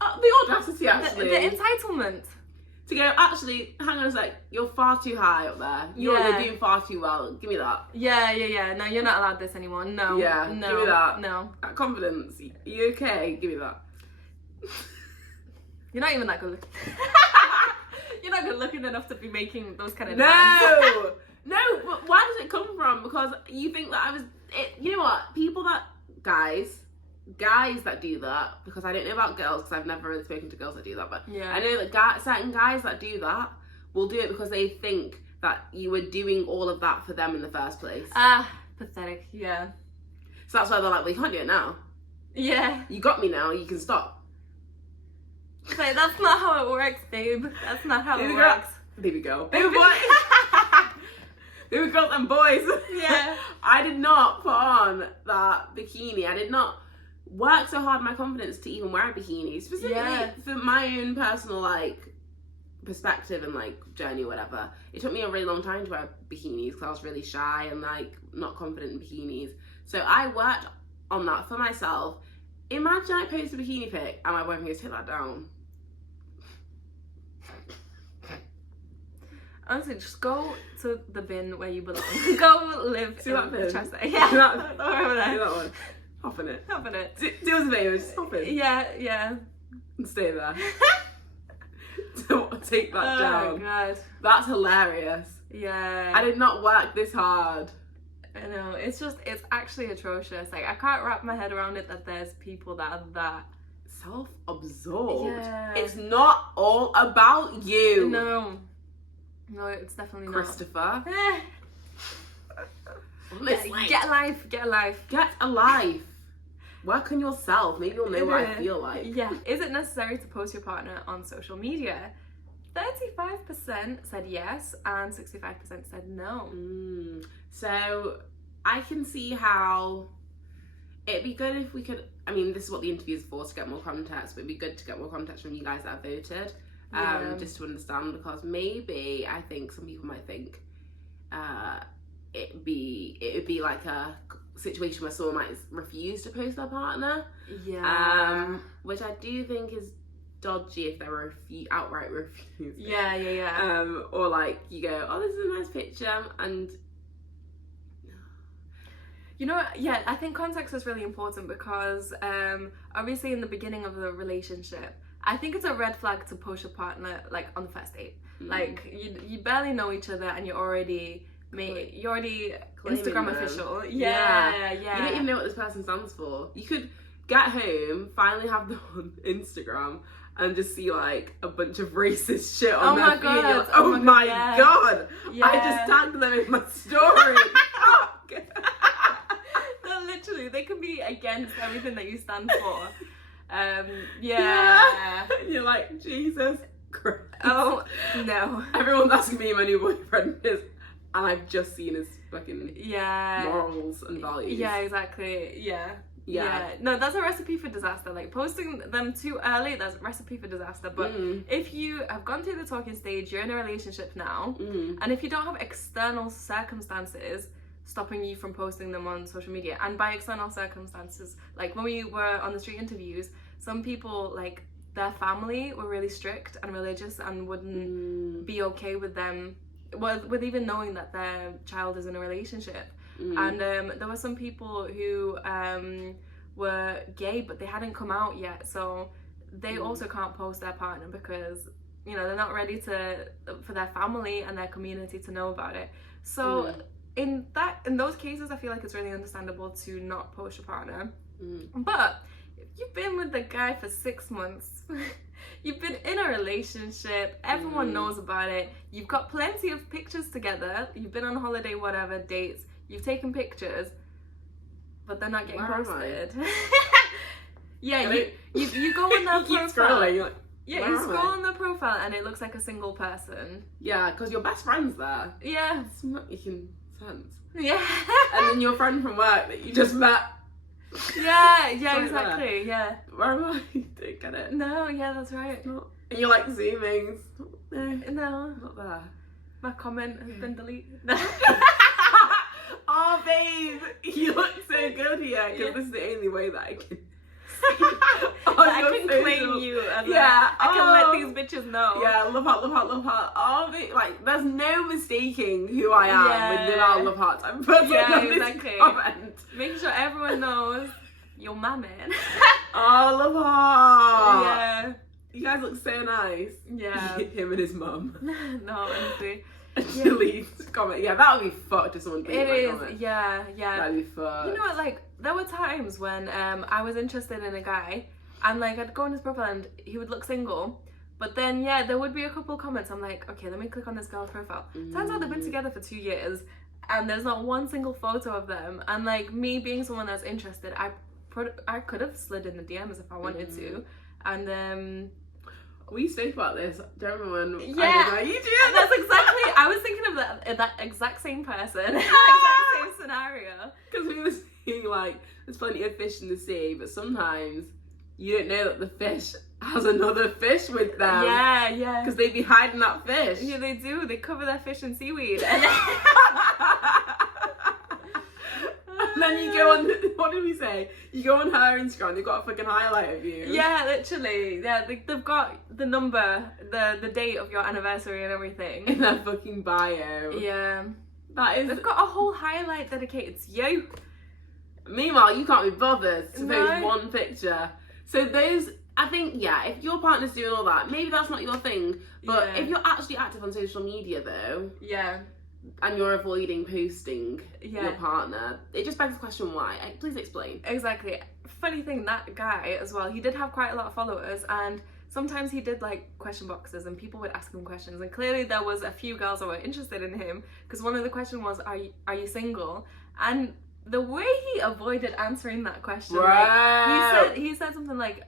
The audacity, actually. The entitlement. To go, actually, hang on a sec, you're far too high up there. You're doing far too well. Give me that. Yeah. No, you're not allowed this anymore. No. Yeah, no, give me that. No. That confidence. Are you okay? Give me that. You're not even that good looking. You're not good looking enough to be making those kind of demands. No, but where does it come from? Because you think that you know what? Guys that do that, because I don't know about girls because I've never really spoken to girls that do that, but I know that certain guys that do that will do it because they think that you were doing all of that for them in the first place. Pathetic. Yeah. So that's why they're like, well, you can't do it now. Yeah. You got me now, you can stop. Like, that's not how it works, babe. That's not how it works. Baby girl. Baby boy. Baby girls and boys. Yeah. I did not put on that bikini. I did not work so hard my confidence to even wear a bikini. Specifically for my own personal, like, perspective and, like, journey or whatever. It took me a really long time to wear bikinis because I was really shy and, like, not confident in bikinis. So I worked on that for myself. Imagine I post a bikini pic and my boyfriend goes, take that down. Honestly, just go to the bin where you belong. Go live in the trash there. Yeah. Do that one. Hop in it. Do us a favour, just hop in. Yeah. And stay there. Don't take that down. Oh god. That's hilarious. Yeah. I did not work this hard. I know, it's actually atrocious. Like, I can't wrap my head around it that there's people that are that self-absorbed. Yeah. It's not all about you. No, it's definitely Christopher. not. Honestly. Get a life. Get a life. Get a life. Work on yourself. Maybe you'll know what I feel like. Yeah. Is it necessary to post your partner on social media? 35% said yes and 65% said no. So I can see how it'd be good if we could, I mean, this is what the interview is for, to get more context, but it'd be good to get more context from you guys that have voted, just to understand, because maybe I think some people might think it would be like a situation where someone might refuse to post their partner, which I do think is dodgy if they're outright refusing. Yeah. Or like you go, oh, this is a nice picture, and you know, yeah, I think context is really important because obviously in the beginning of the relationship, I think it's a red flag to post your partner like on the first date. Like you barely know each other and you're already Instagram official. Yeah. You don't even know what this person stands for. You could get home, finally have them on Instagram, and just see like a bunch of racist shit on their feed. Like, oh my god! Yeah. I just tagged them in my story. No, literally, they can be against everything that you stand for. Yeah. You're like, Jesus Christ. Oh no! Everyone's asking me who my new boyfriend is, and I've just seen his fucking morals and values. Yeah, exactly. Yeah. No, that's a recipe for disaster. Like posting them too early, that's a recipe for disaster. But if you have gone through the talking stage, you're in a relationship now, and if you don't have external circumstances stopping you from posting them on social media, and by external circumstances, like when we were on the street interviews, some people, like their family were really strict and religious and wouldn't be okay with them, with even knowing that their child is in a relationship. And there were some people who were gay, but they hadn't come out yet, so they also can't post their partner because, you know, they're not ready for their family and their community to know about it. So in those cases, I feel like it's really understandable to not post your partner. But if you've been with the guy for 6 months, you've been in a relationship, everyone knows about it, you've got plenty of pictures together, you've been on holiday, whatever, dates, you've taken pictures, but they're not getting posted. Yeah, you go on their you keep profile. Scrolling, you're like, yeah, you scroll on their profile and it looks like a single person. Yeah, because your best friend's there. Yeah. It's not making sense. Yeah. And then your friend from work that you just met. Yeah, exactly. Yeah. Where am I? Don't get it. No, yeah, that's right. And you're like zooming. No. Not there. My comment has been deleted. Oh, babe, you look so good here, because this is the only way that I can I can claim you. I can let these bitches know. Yeah, love heart. Oh, like, there's no mistaking who I am without love hearts. I'm putting on this comment. Make sure everyone knows you're my man. Oh, love heart. Yeah. You guys look so nice. Yeah. Him and his mum. No, honestly. Delete comment. Yeah, that would be fucked if someone deleted my comment. Yeah. That'd be fucked. You know what, like, there were times when I was interested in a guy and like I'd go on his profile and he would look single, but then there would be a couple comments. I'm like, okay, let me click on this girl's profile. Turns out they've been together for 2 years and there's not one single photo of them, and like me being someone that's interested, I could have slid in the DMs if I wanted to. And we spoke about this. Do you remember when I did YouTube? That's exactly. I was thinking of that exact same person, exact same scenario. Because we were saying like, there's plenty of fish in the sea, but sometimes you don't know that the fish has another fish with them. Yeah. Because they'd be hiding that fish. Yeah, they do. They cover their fish in seaweed. And then you go on, what did we say? You go on her Instagram, they've got a fucking highlight of you. Yeah, literally. Yeah, they've got the number, the date of your anniversary and everything. In their fucking bio. Yeah. They've got a whole highlight dedicated to you. Meanwhile, you can't be bothered to post one picture. So those, I think, if your partner's doing all that, maybe that's not your thing. But if you're actually active on social media though. Yeah. And you're avoiding posting your partner, it just begs the question why. Please explain. Exactly. Funny thing, that guy as well, he did have quite a lot of followers, and sometimes he did like question boxes and people would ask him questions, and clearly there was a few girls that were interested in him, because one of the questions was, are you single? And the way he avoided answering that question, like, he said something like,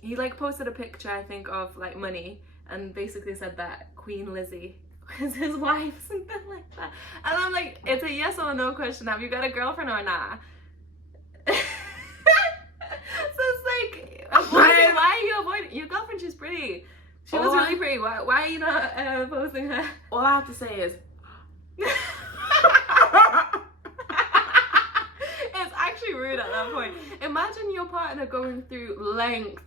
he like posted a picture, I think, of like money, and basically said that Queen Lizzie was his wife, something like that. And I'm like, it's a yes or no question. Have you got a girlfriend or not? So it's like, why are you avoiding your girlfriend? She's pretty. She was really pretty. Why are you not posting her? All I have to say is, it's actually rude at that point. Imagine your partner going through lengths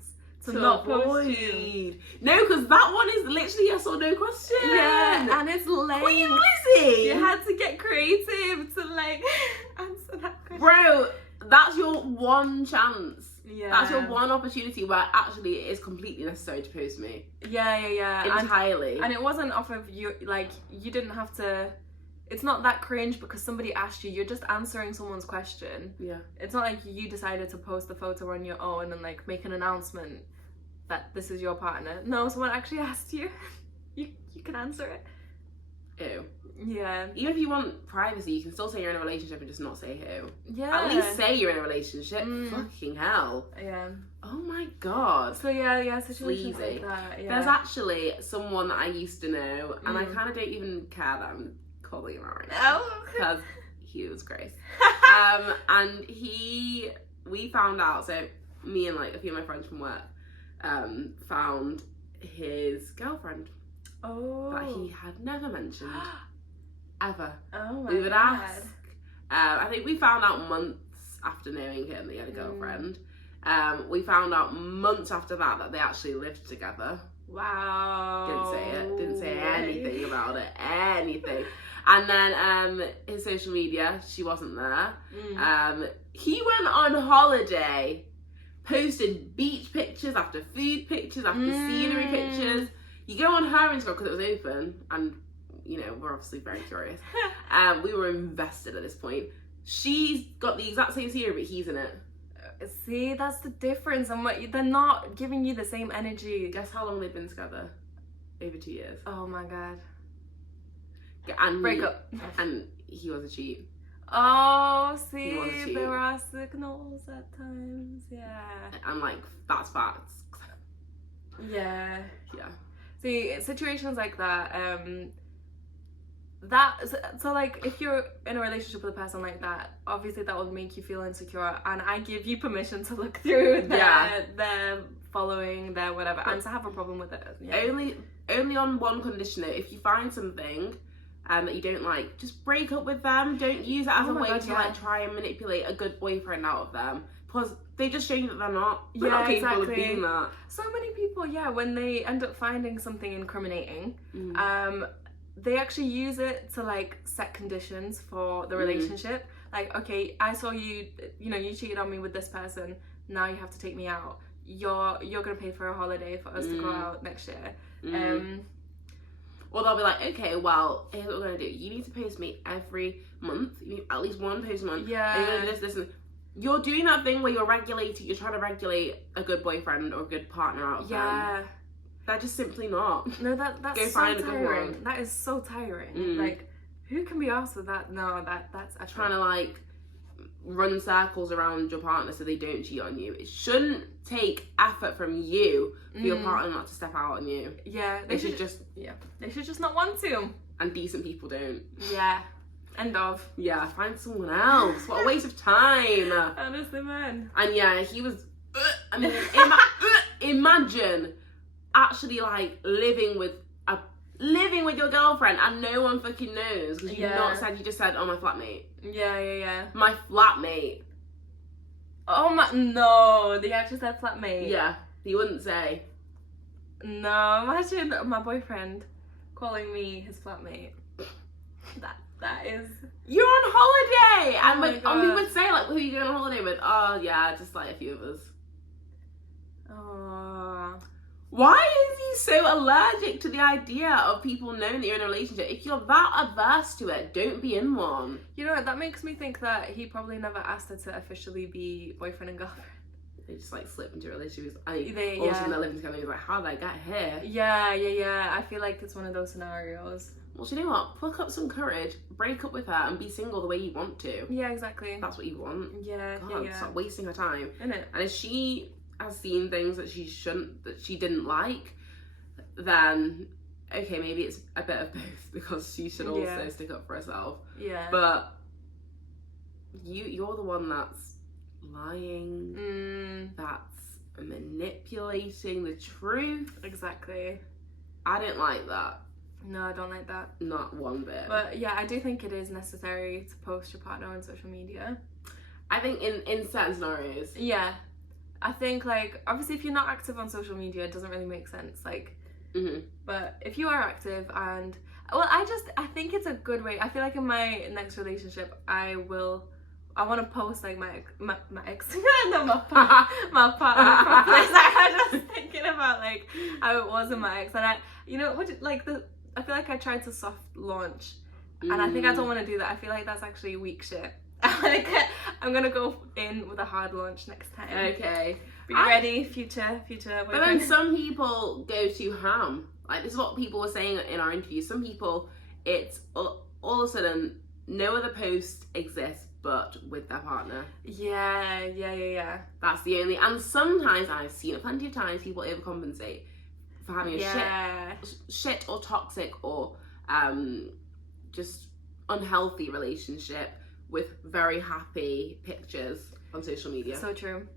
to not post you. No, because that one is literally yes or no question. Yeah, and it's lame. Queen Lizzie! You had to get creative to like answer that question. Bro, that's your one chance. Yeah. That's your one opportunity where actually it is completely necessary to post me. Yeah. Entirely. And it wasn't off of you, like, you didn't have to, it's not that cringe because somebody asked you, you're just answering someone's question. Yeah. It's not like you decided to post the photo on your own and like make an announcement that this is your partner. No, someone actually asked you. You can answer it. Ew. Yeah. Even if you want privacy, you can still say you're in a relationship and just not say who. Yeah. At least say you're in a relationship. Fucking hell. Yeah. Oh my god. So yeah, situations Sleazy. like that. Yeah. There's actually someone that I used to know, and I kind of don't even care that I'm calling him out right now. Because he was Grace. And we found out, so me and like a few of my friends from work found his girlfriend that he had never mentioned ever. Oh my We would God. ask. I think we found out months after knowing him that he had a girlfriend. We found out months after that they actually lived together. Wow. Didn't say anything about it. Anything. And then his social media, she wasn't there. He went on holiday, posted beach pictures after food pictures after scenery pictures. You go on her Instagram because it was open, and you know, we're obviously very curious. We were invested at this point. She's got the exact same scenery, but he's in it. See, that's the difference. And they're not giving you the same energy. Guess how long they've been together? Over 2 years. Oh my God. And break up. And he was a cheat. Oh, see, there are signals at times. Yeah. And like, that's facts. Yeah. Yeah. See, situations like that, so like if you're in a relationship with a person like that, obviously that will make you feel insecure, and I give you permission to look through their following, their whatever, and to have a problem with it. Yeah. Only on one condition though. If you find something that you don't like, just break up with them. Don't use it as a way to like try and manipulate a good boyfriend out of them, because they've just shown you that they're not capable of being that. So many people, when they end up finding something incriminating, they actually use it to like set conditions for the relationship. Like, okay, I saw you, you cheated on me with this person, now you have to take me out. You're gonna pay for a holiday for us to go out next year. Or they'll be like, okay, well, here's what we're gonna do. You need to post me every month. You need at least one post a month. Yeah. And you're gonna do this. You're doing that thing where you're trying to regulate a good boyfriend or a good partner out of them. Yeah. They're just simply not. No, that's Go so find tiring. a good one. That is so tiring. Like, who can be asked with that? No, that's trying to like run circles around your partner so they don't cheat on you. It shouldn't take effort from you for your partner not to step out on you. Yeah, they should just not want to. And decent people don't. Yeah. End of. Yeah, find someone else. What a waste of time. Honestly, man. And yeah, he was. I mean, imagine actually like living with your girlfriend and no one fucking knows because you just said, oh, my flatmate. Yeah. My flatmate. Oh my, no, they actually said flatmate. Yeah, he wouldn't say. No, imagine my boyfriend calling me his flatmate. That is. You're on holiday, and we would say like, who are you going on holiday with? Oh yeah, just like a few of us. Oh. Why is he so allergic to the idea of people knowing that you're in a relationship? If you're that averse to it, don't be in one. You know what, that makes me think that he probably never asked her to officially be boyfriend and girlfriend. they just like slip into a relationship. All of a yeah. sudden they're living together and he's like, how did I get here? Yeah. I feel like it's one of those scenarios. Well, do you know what? Pluck up some courage, break up with her, and be single the way you want to. Yeah, exactly. That's what you want. Yeah, God, stop wasting her time. Innit? And if she has seen things that she didn't like, then okay, maybe it's a bit of both, because she should also stick up for herself. Yeah. But you're the one that's lying, that's manipulating the truth. Exactly. I don't like that. No, I don't like that. Not one bit. But yeah, I do think it is necessary to post your partner on social media. I think in certain scenarios. Yeah. I think, like, obviously if you're not active on social media, it doesn't really make sense. Like, but if you are active and, well, I think it's a good way. I feel like in my next relationship, I want to post like my ex, no, my partner properly. I was just thinking about like how it was in my ex, and I feel like I tried to soft launch, and I think I don't want to do that. I feel like that's actually weak shit. I'm gonna go in with a hard launch next time. Okay. Be ready, future. But then some people go too ham. Like, this is what people were saying in our interview. Some people, it's all of a sudden no other post exists but with their partner. Yeah. That's the only. And sometimes, I've seen it plenty of times, people overcompensate for having a shit or toxic or just unhealthy relationship with very happy pictures on social media. So true.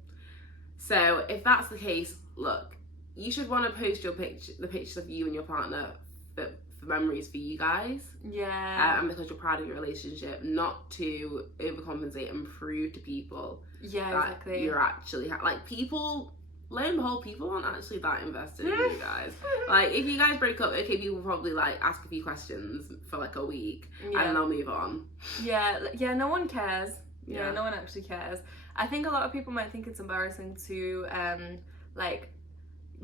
So if that's the case, look, you should want to post the pictures of you and your partner for memories for you guys. Yeah. And because you're proud of your relationship, not to overcompensate and prove to people that you're actually like, people, lo and behold, people aren't actually that invested in you guys. Like, if you guys break up, okay, people probably like ask a few questions for like a week and then they'll move on. Yeah, no one cares. Yeah, no one actually cares. I think a lot of people might think it's embarrassing to like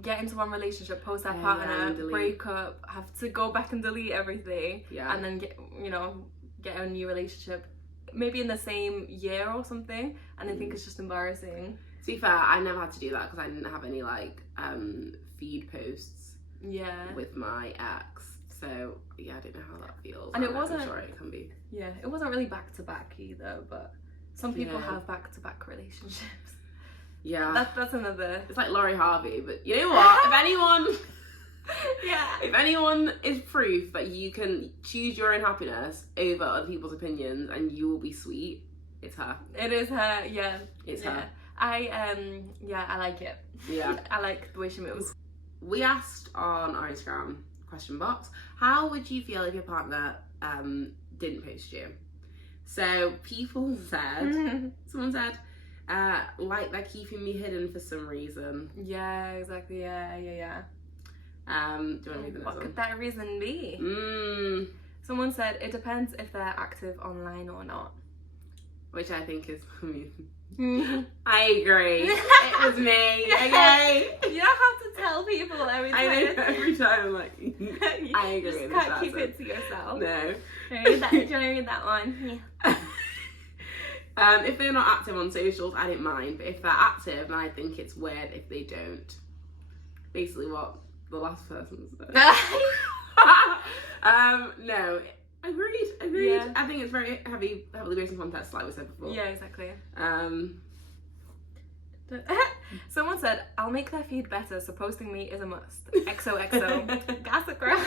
get into one relationship, post their partner, break up, have to go back and delete everything, and then get a new relationship maybe in the same year or something, and I think it's just embarrassing. To be fair, I never had to do that because I didn't have any like feed posts with my ex, so yeah, I don't know how that feels, and it wasn't, I'm sure it can be. Yeah, it wasn't really back to back either, but some people have back to back relationships. Yeah, that's another. It's like Laurie Harvey, but you know what? If anyone is proof that you can choose your own happiness over other people's opinions and you will be sweet, it's her. It is her. Yeah, it's her. I like it. Yeah, I like the way she moves. We asked on our Instagram question box, how would you feel if your partner didn't post you? So people said, someone said, like they're keeping me hidden for some reason. Yeah, exactly. Yeah. Do you want to read the next one? What could that reason be? Someone said it depends if they're active online or not. Which I think is, I agree. It was me. Okay. You don't have to tell people every time. I know, every time I'm like, I agree. You just can't keep it to yourself. No. Do you want to read that one? Yeah. If they're not active on socials, I don't mind. But if they're active, then I think it's weird if they don't. Basically what the last person said. No. Agreed. Yeah. I think it's very heavily based on context, like we said before. Yeah, exactly. Someone said, I'll make their feed better, so posting me is a must. XOXO. Gossip girl.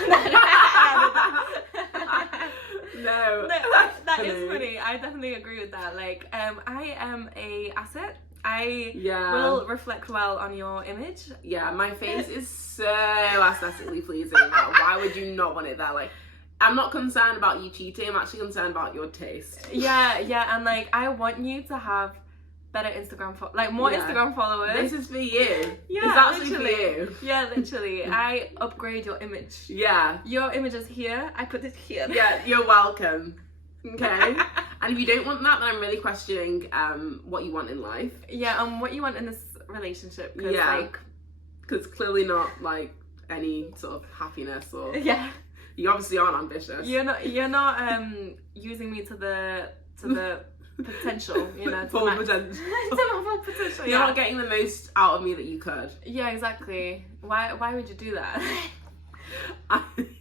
No, that is funny. I definitely agree with that. Like, I am a asset. I will reflect well on your image. Yeah, my face is so aesthetically pleasing. Like, why would you not want it there? Like, I'm not concerned about you cheating. I'm actually concerned about your taste. Yeah, and like, I want you to have better Instagram, more Instagram followers. This is for you. Yeah, it's actually for you. Yeah, literally. I upgrade your image. Yeah. Your image is here. I put it here. Yeah, you're welcome. Okay. And if you don't want that, then I'm really questioning what you want in life. Yeah, what you want in this relationship. Because clearly not like any sort of happiness or. Yeah. You obviously aren't ambitious. You're not using me to the potential, you know, full potential. to my full potential. You're not getting the most out of me that you could. Yeah, exactly. Why would you do that?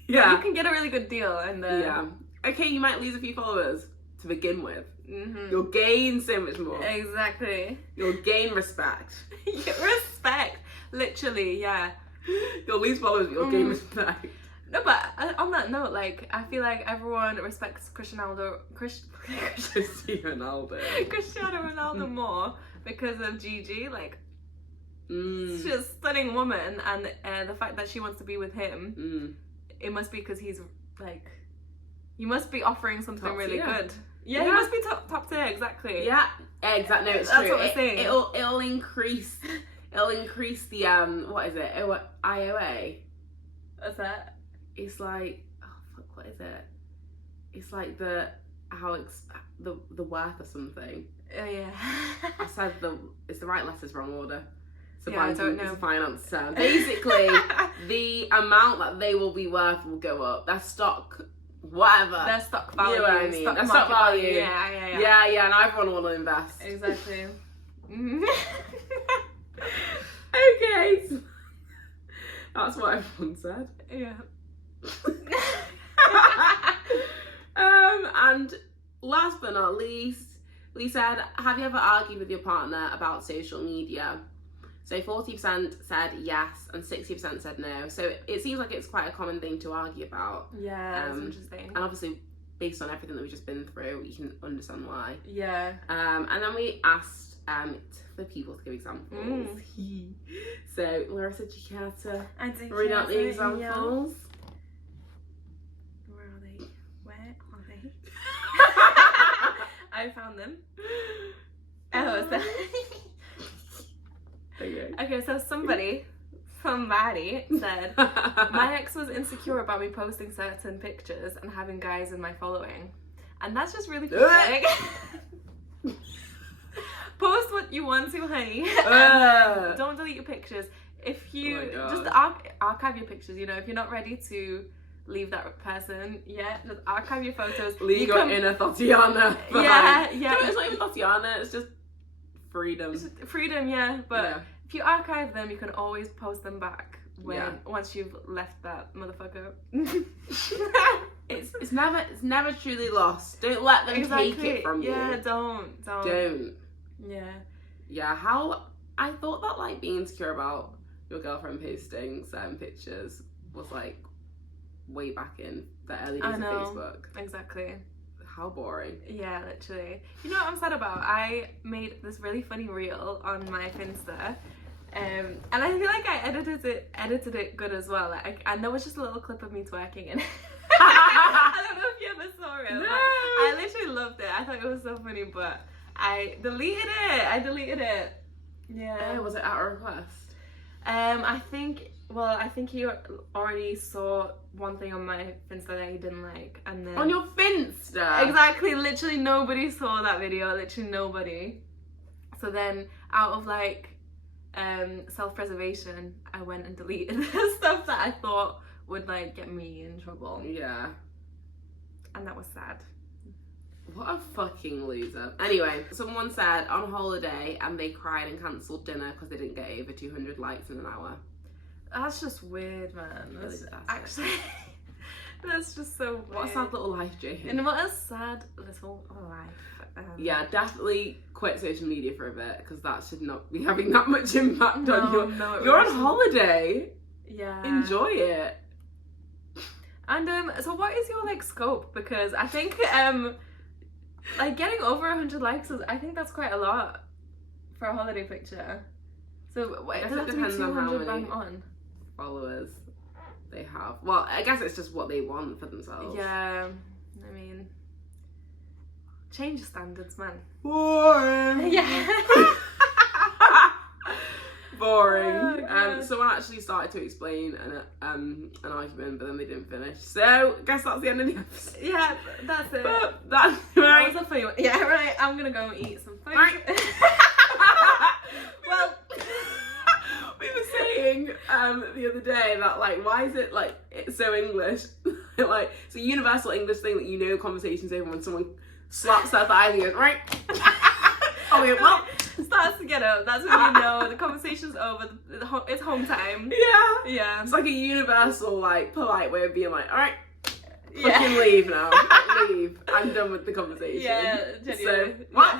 Yeah. You can get a really good deal, and yeah. Okay, you might lose a few followers to begin with. Mm-hmm. You'll gain so much more. Exactly. You'll gain respect. Respect, literally, yeah. You'll lose followers, but you'll gain respect. No, but on that note, like, I feel like everyone respects Cristiano Ronaldo more because of Gigi. Like, she's a stunning woman, and the fact that she wants to be with him, it must be because he's like, he must be offering something top really tier. Good. Yeah, he must be top tier, exactly. Yeah, exactly. No, it's That's true. what we're saying. It'll increase the what is it? IOA. What's that? It's like, oh fuck, what is it? It's like the worth of something. Oh yeah. I said it's the right letters, wrong order. So yeah, I don't know. It's a finance term. Basically, the amount that they will be worth will go up. Their stock, whatever. Their stock value. You know what I mean? Their stock value. Yeah. Yeah, and everyone will want to invest. Exactly. Okay. That's what everyone said. Yeah. And last but not least, we said, have you ever argued with your partner about social media? So 40% said yes and 60% said no. So it seems like it's quite a common thing to argue about. Yeah, that's interesting. And obviously, based on everything that we've just been through, you can understand why. Yeah. And then we asked for people to give examples. So Larissa, do you care to read out the examples? Where are they? I found them. Oh, so okay, so somebody said, my ex was insecure about me posting certain pictures and having guys in my following. And that's just really pathetic. Post what you want to, honey. Don't delete your pictures. If you just archive your pictures, you know, if you're not ready to leave that person yet, just archive your photos. Leave your inner Tatiana behind. Yeah. No, it's not even Tatiana, it's just freedom. Freedom, yeah. But if you archive them, you can always post them back once you've left that motherfucker. It's never truly lost. Don't let them take it from you. Yeah, don't. Yeah, how I thought that like being insecure about your girlfriend posting certain pictures was like way back in the early days of Facebook. Exactly. How boring. Yeah, literally. You know what I'm sad about? I made this really funny reel on my Finsta. And I feel like I edited it good as well. Like, and there was just a little clip of me twerking in it. I don't know if you ever saw it. No. I literally loved it. I thought it was so funny, but I deleted it. Yeah. Was it at a request? I think he already saw one thing on my Finsta that he didn't like, and then on your Finsta. Exactly. Literally nobody saw that video. Literally nobody. So then, out of like self-preservation, I went and deleted the stuff that I thought would like get me in trouble. Yeah. And that was sad. What a fucking loser. Anyway, someone said on holiday and they cried and cancelled dinner because they didn't get over 200 likes in an hour. That's just weird, man. That's really actually that's just so weird. What a sad little life, Jane. And what a sad little life. Yeah, definitely quit social media for a bit because that should not be having that much impact on you. No, you're on holiday. Yeah. Enjoy it. And so what is your like scope? Because I think like getting over 100 likes I think that's quite a lot for a holiday picture. So I guess does it that depends on how many bang on followers they have. Well, I guess it's just what they want for themselves. Yeah, I mean, change your standards, man. Boring. Yeah. Boring. Oh, someone actually started to explain an argument, but then they didn't finish. So, I guess that's the end of the episode. Yeah, that's it. But that's right. That was a funny one. Yeah, right. I'm gonna go and eat some food. Right. Well, we were saying the other day that like, why is it like it's so English? Like it's a universal English thing that you know conversations over when someone slaps their thighs and goes right. Okay, well, starts to get up. That's when you know the conversation's over. It's home time. yeah. Yeah. It's like a universal, like, polite way of being like, all right, fucking leave now. Like, leave. I'm done with the conversation. Yeah, genuinely. So, what?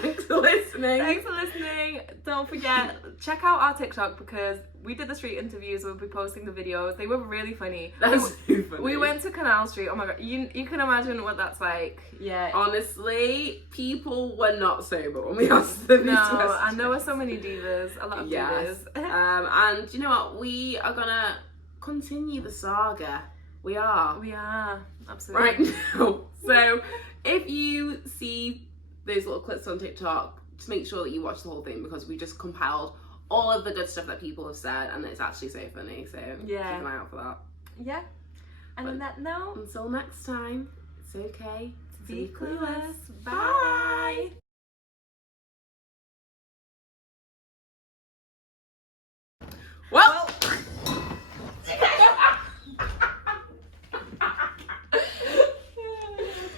Thanks for listening. Thanks for listening. Don't forget, check out our TikTok because we did the street interviews. We'll be posting the videos. They were really funny. That's too funny. We went to Canal Street. Oh my god, you can imagine what that's like. Yeah. Honestly, people were not sober when we asked them these questions. And there were so many divas. A lot of divas. And you know what? We are gonna continue the saga. We are. We are. Absolutely. Right now. So, if you see those little clips on TikTok, just make sure that you watch the whole thing because we just compiled all of the good stuff that people have said and it's actually so funny. So, keep an eye out for that. Yeah. And on that note, until next time, it's okay to be clueless. Bye. Well,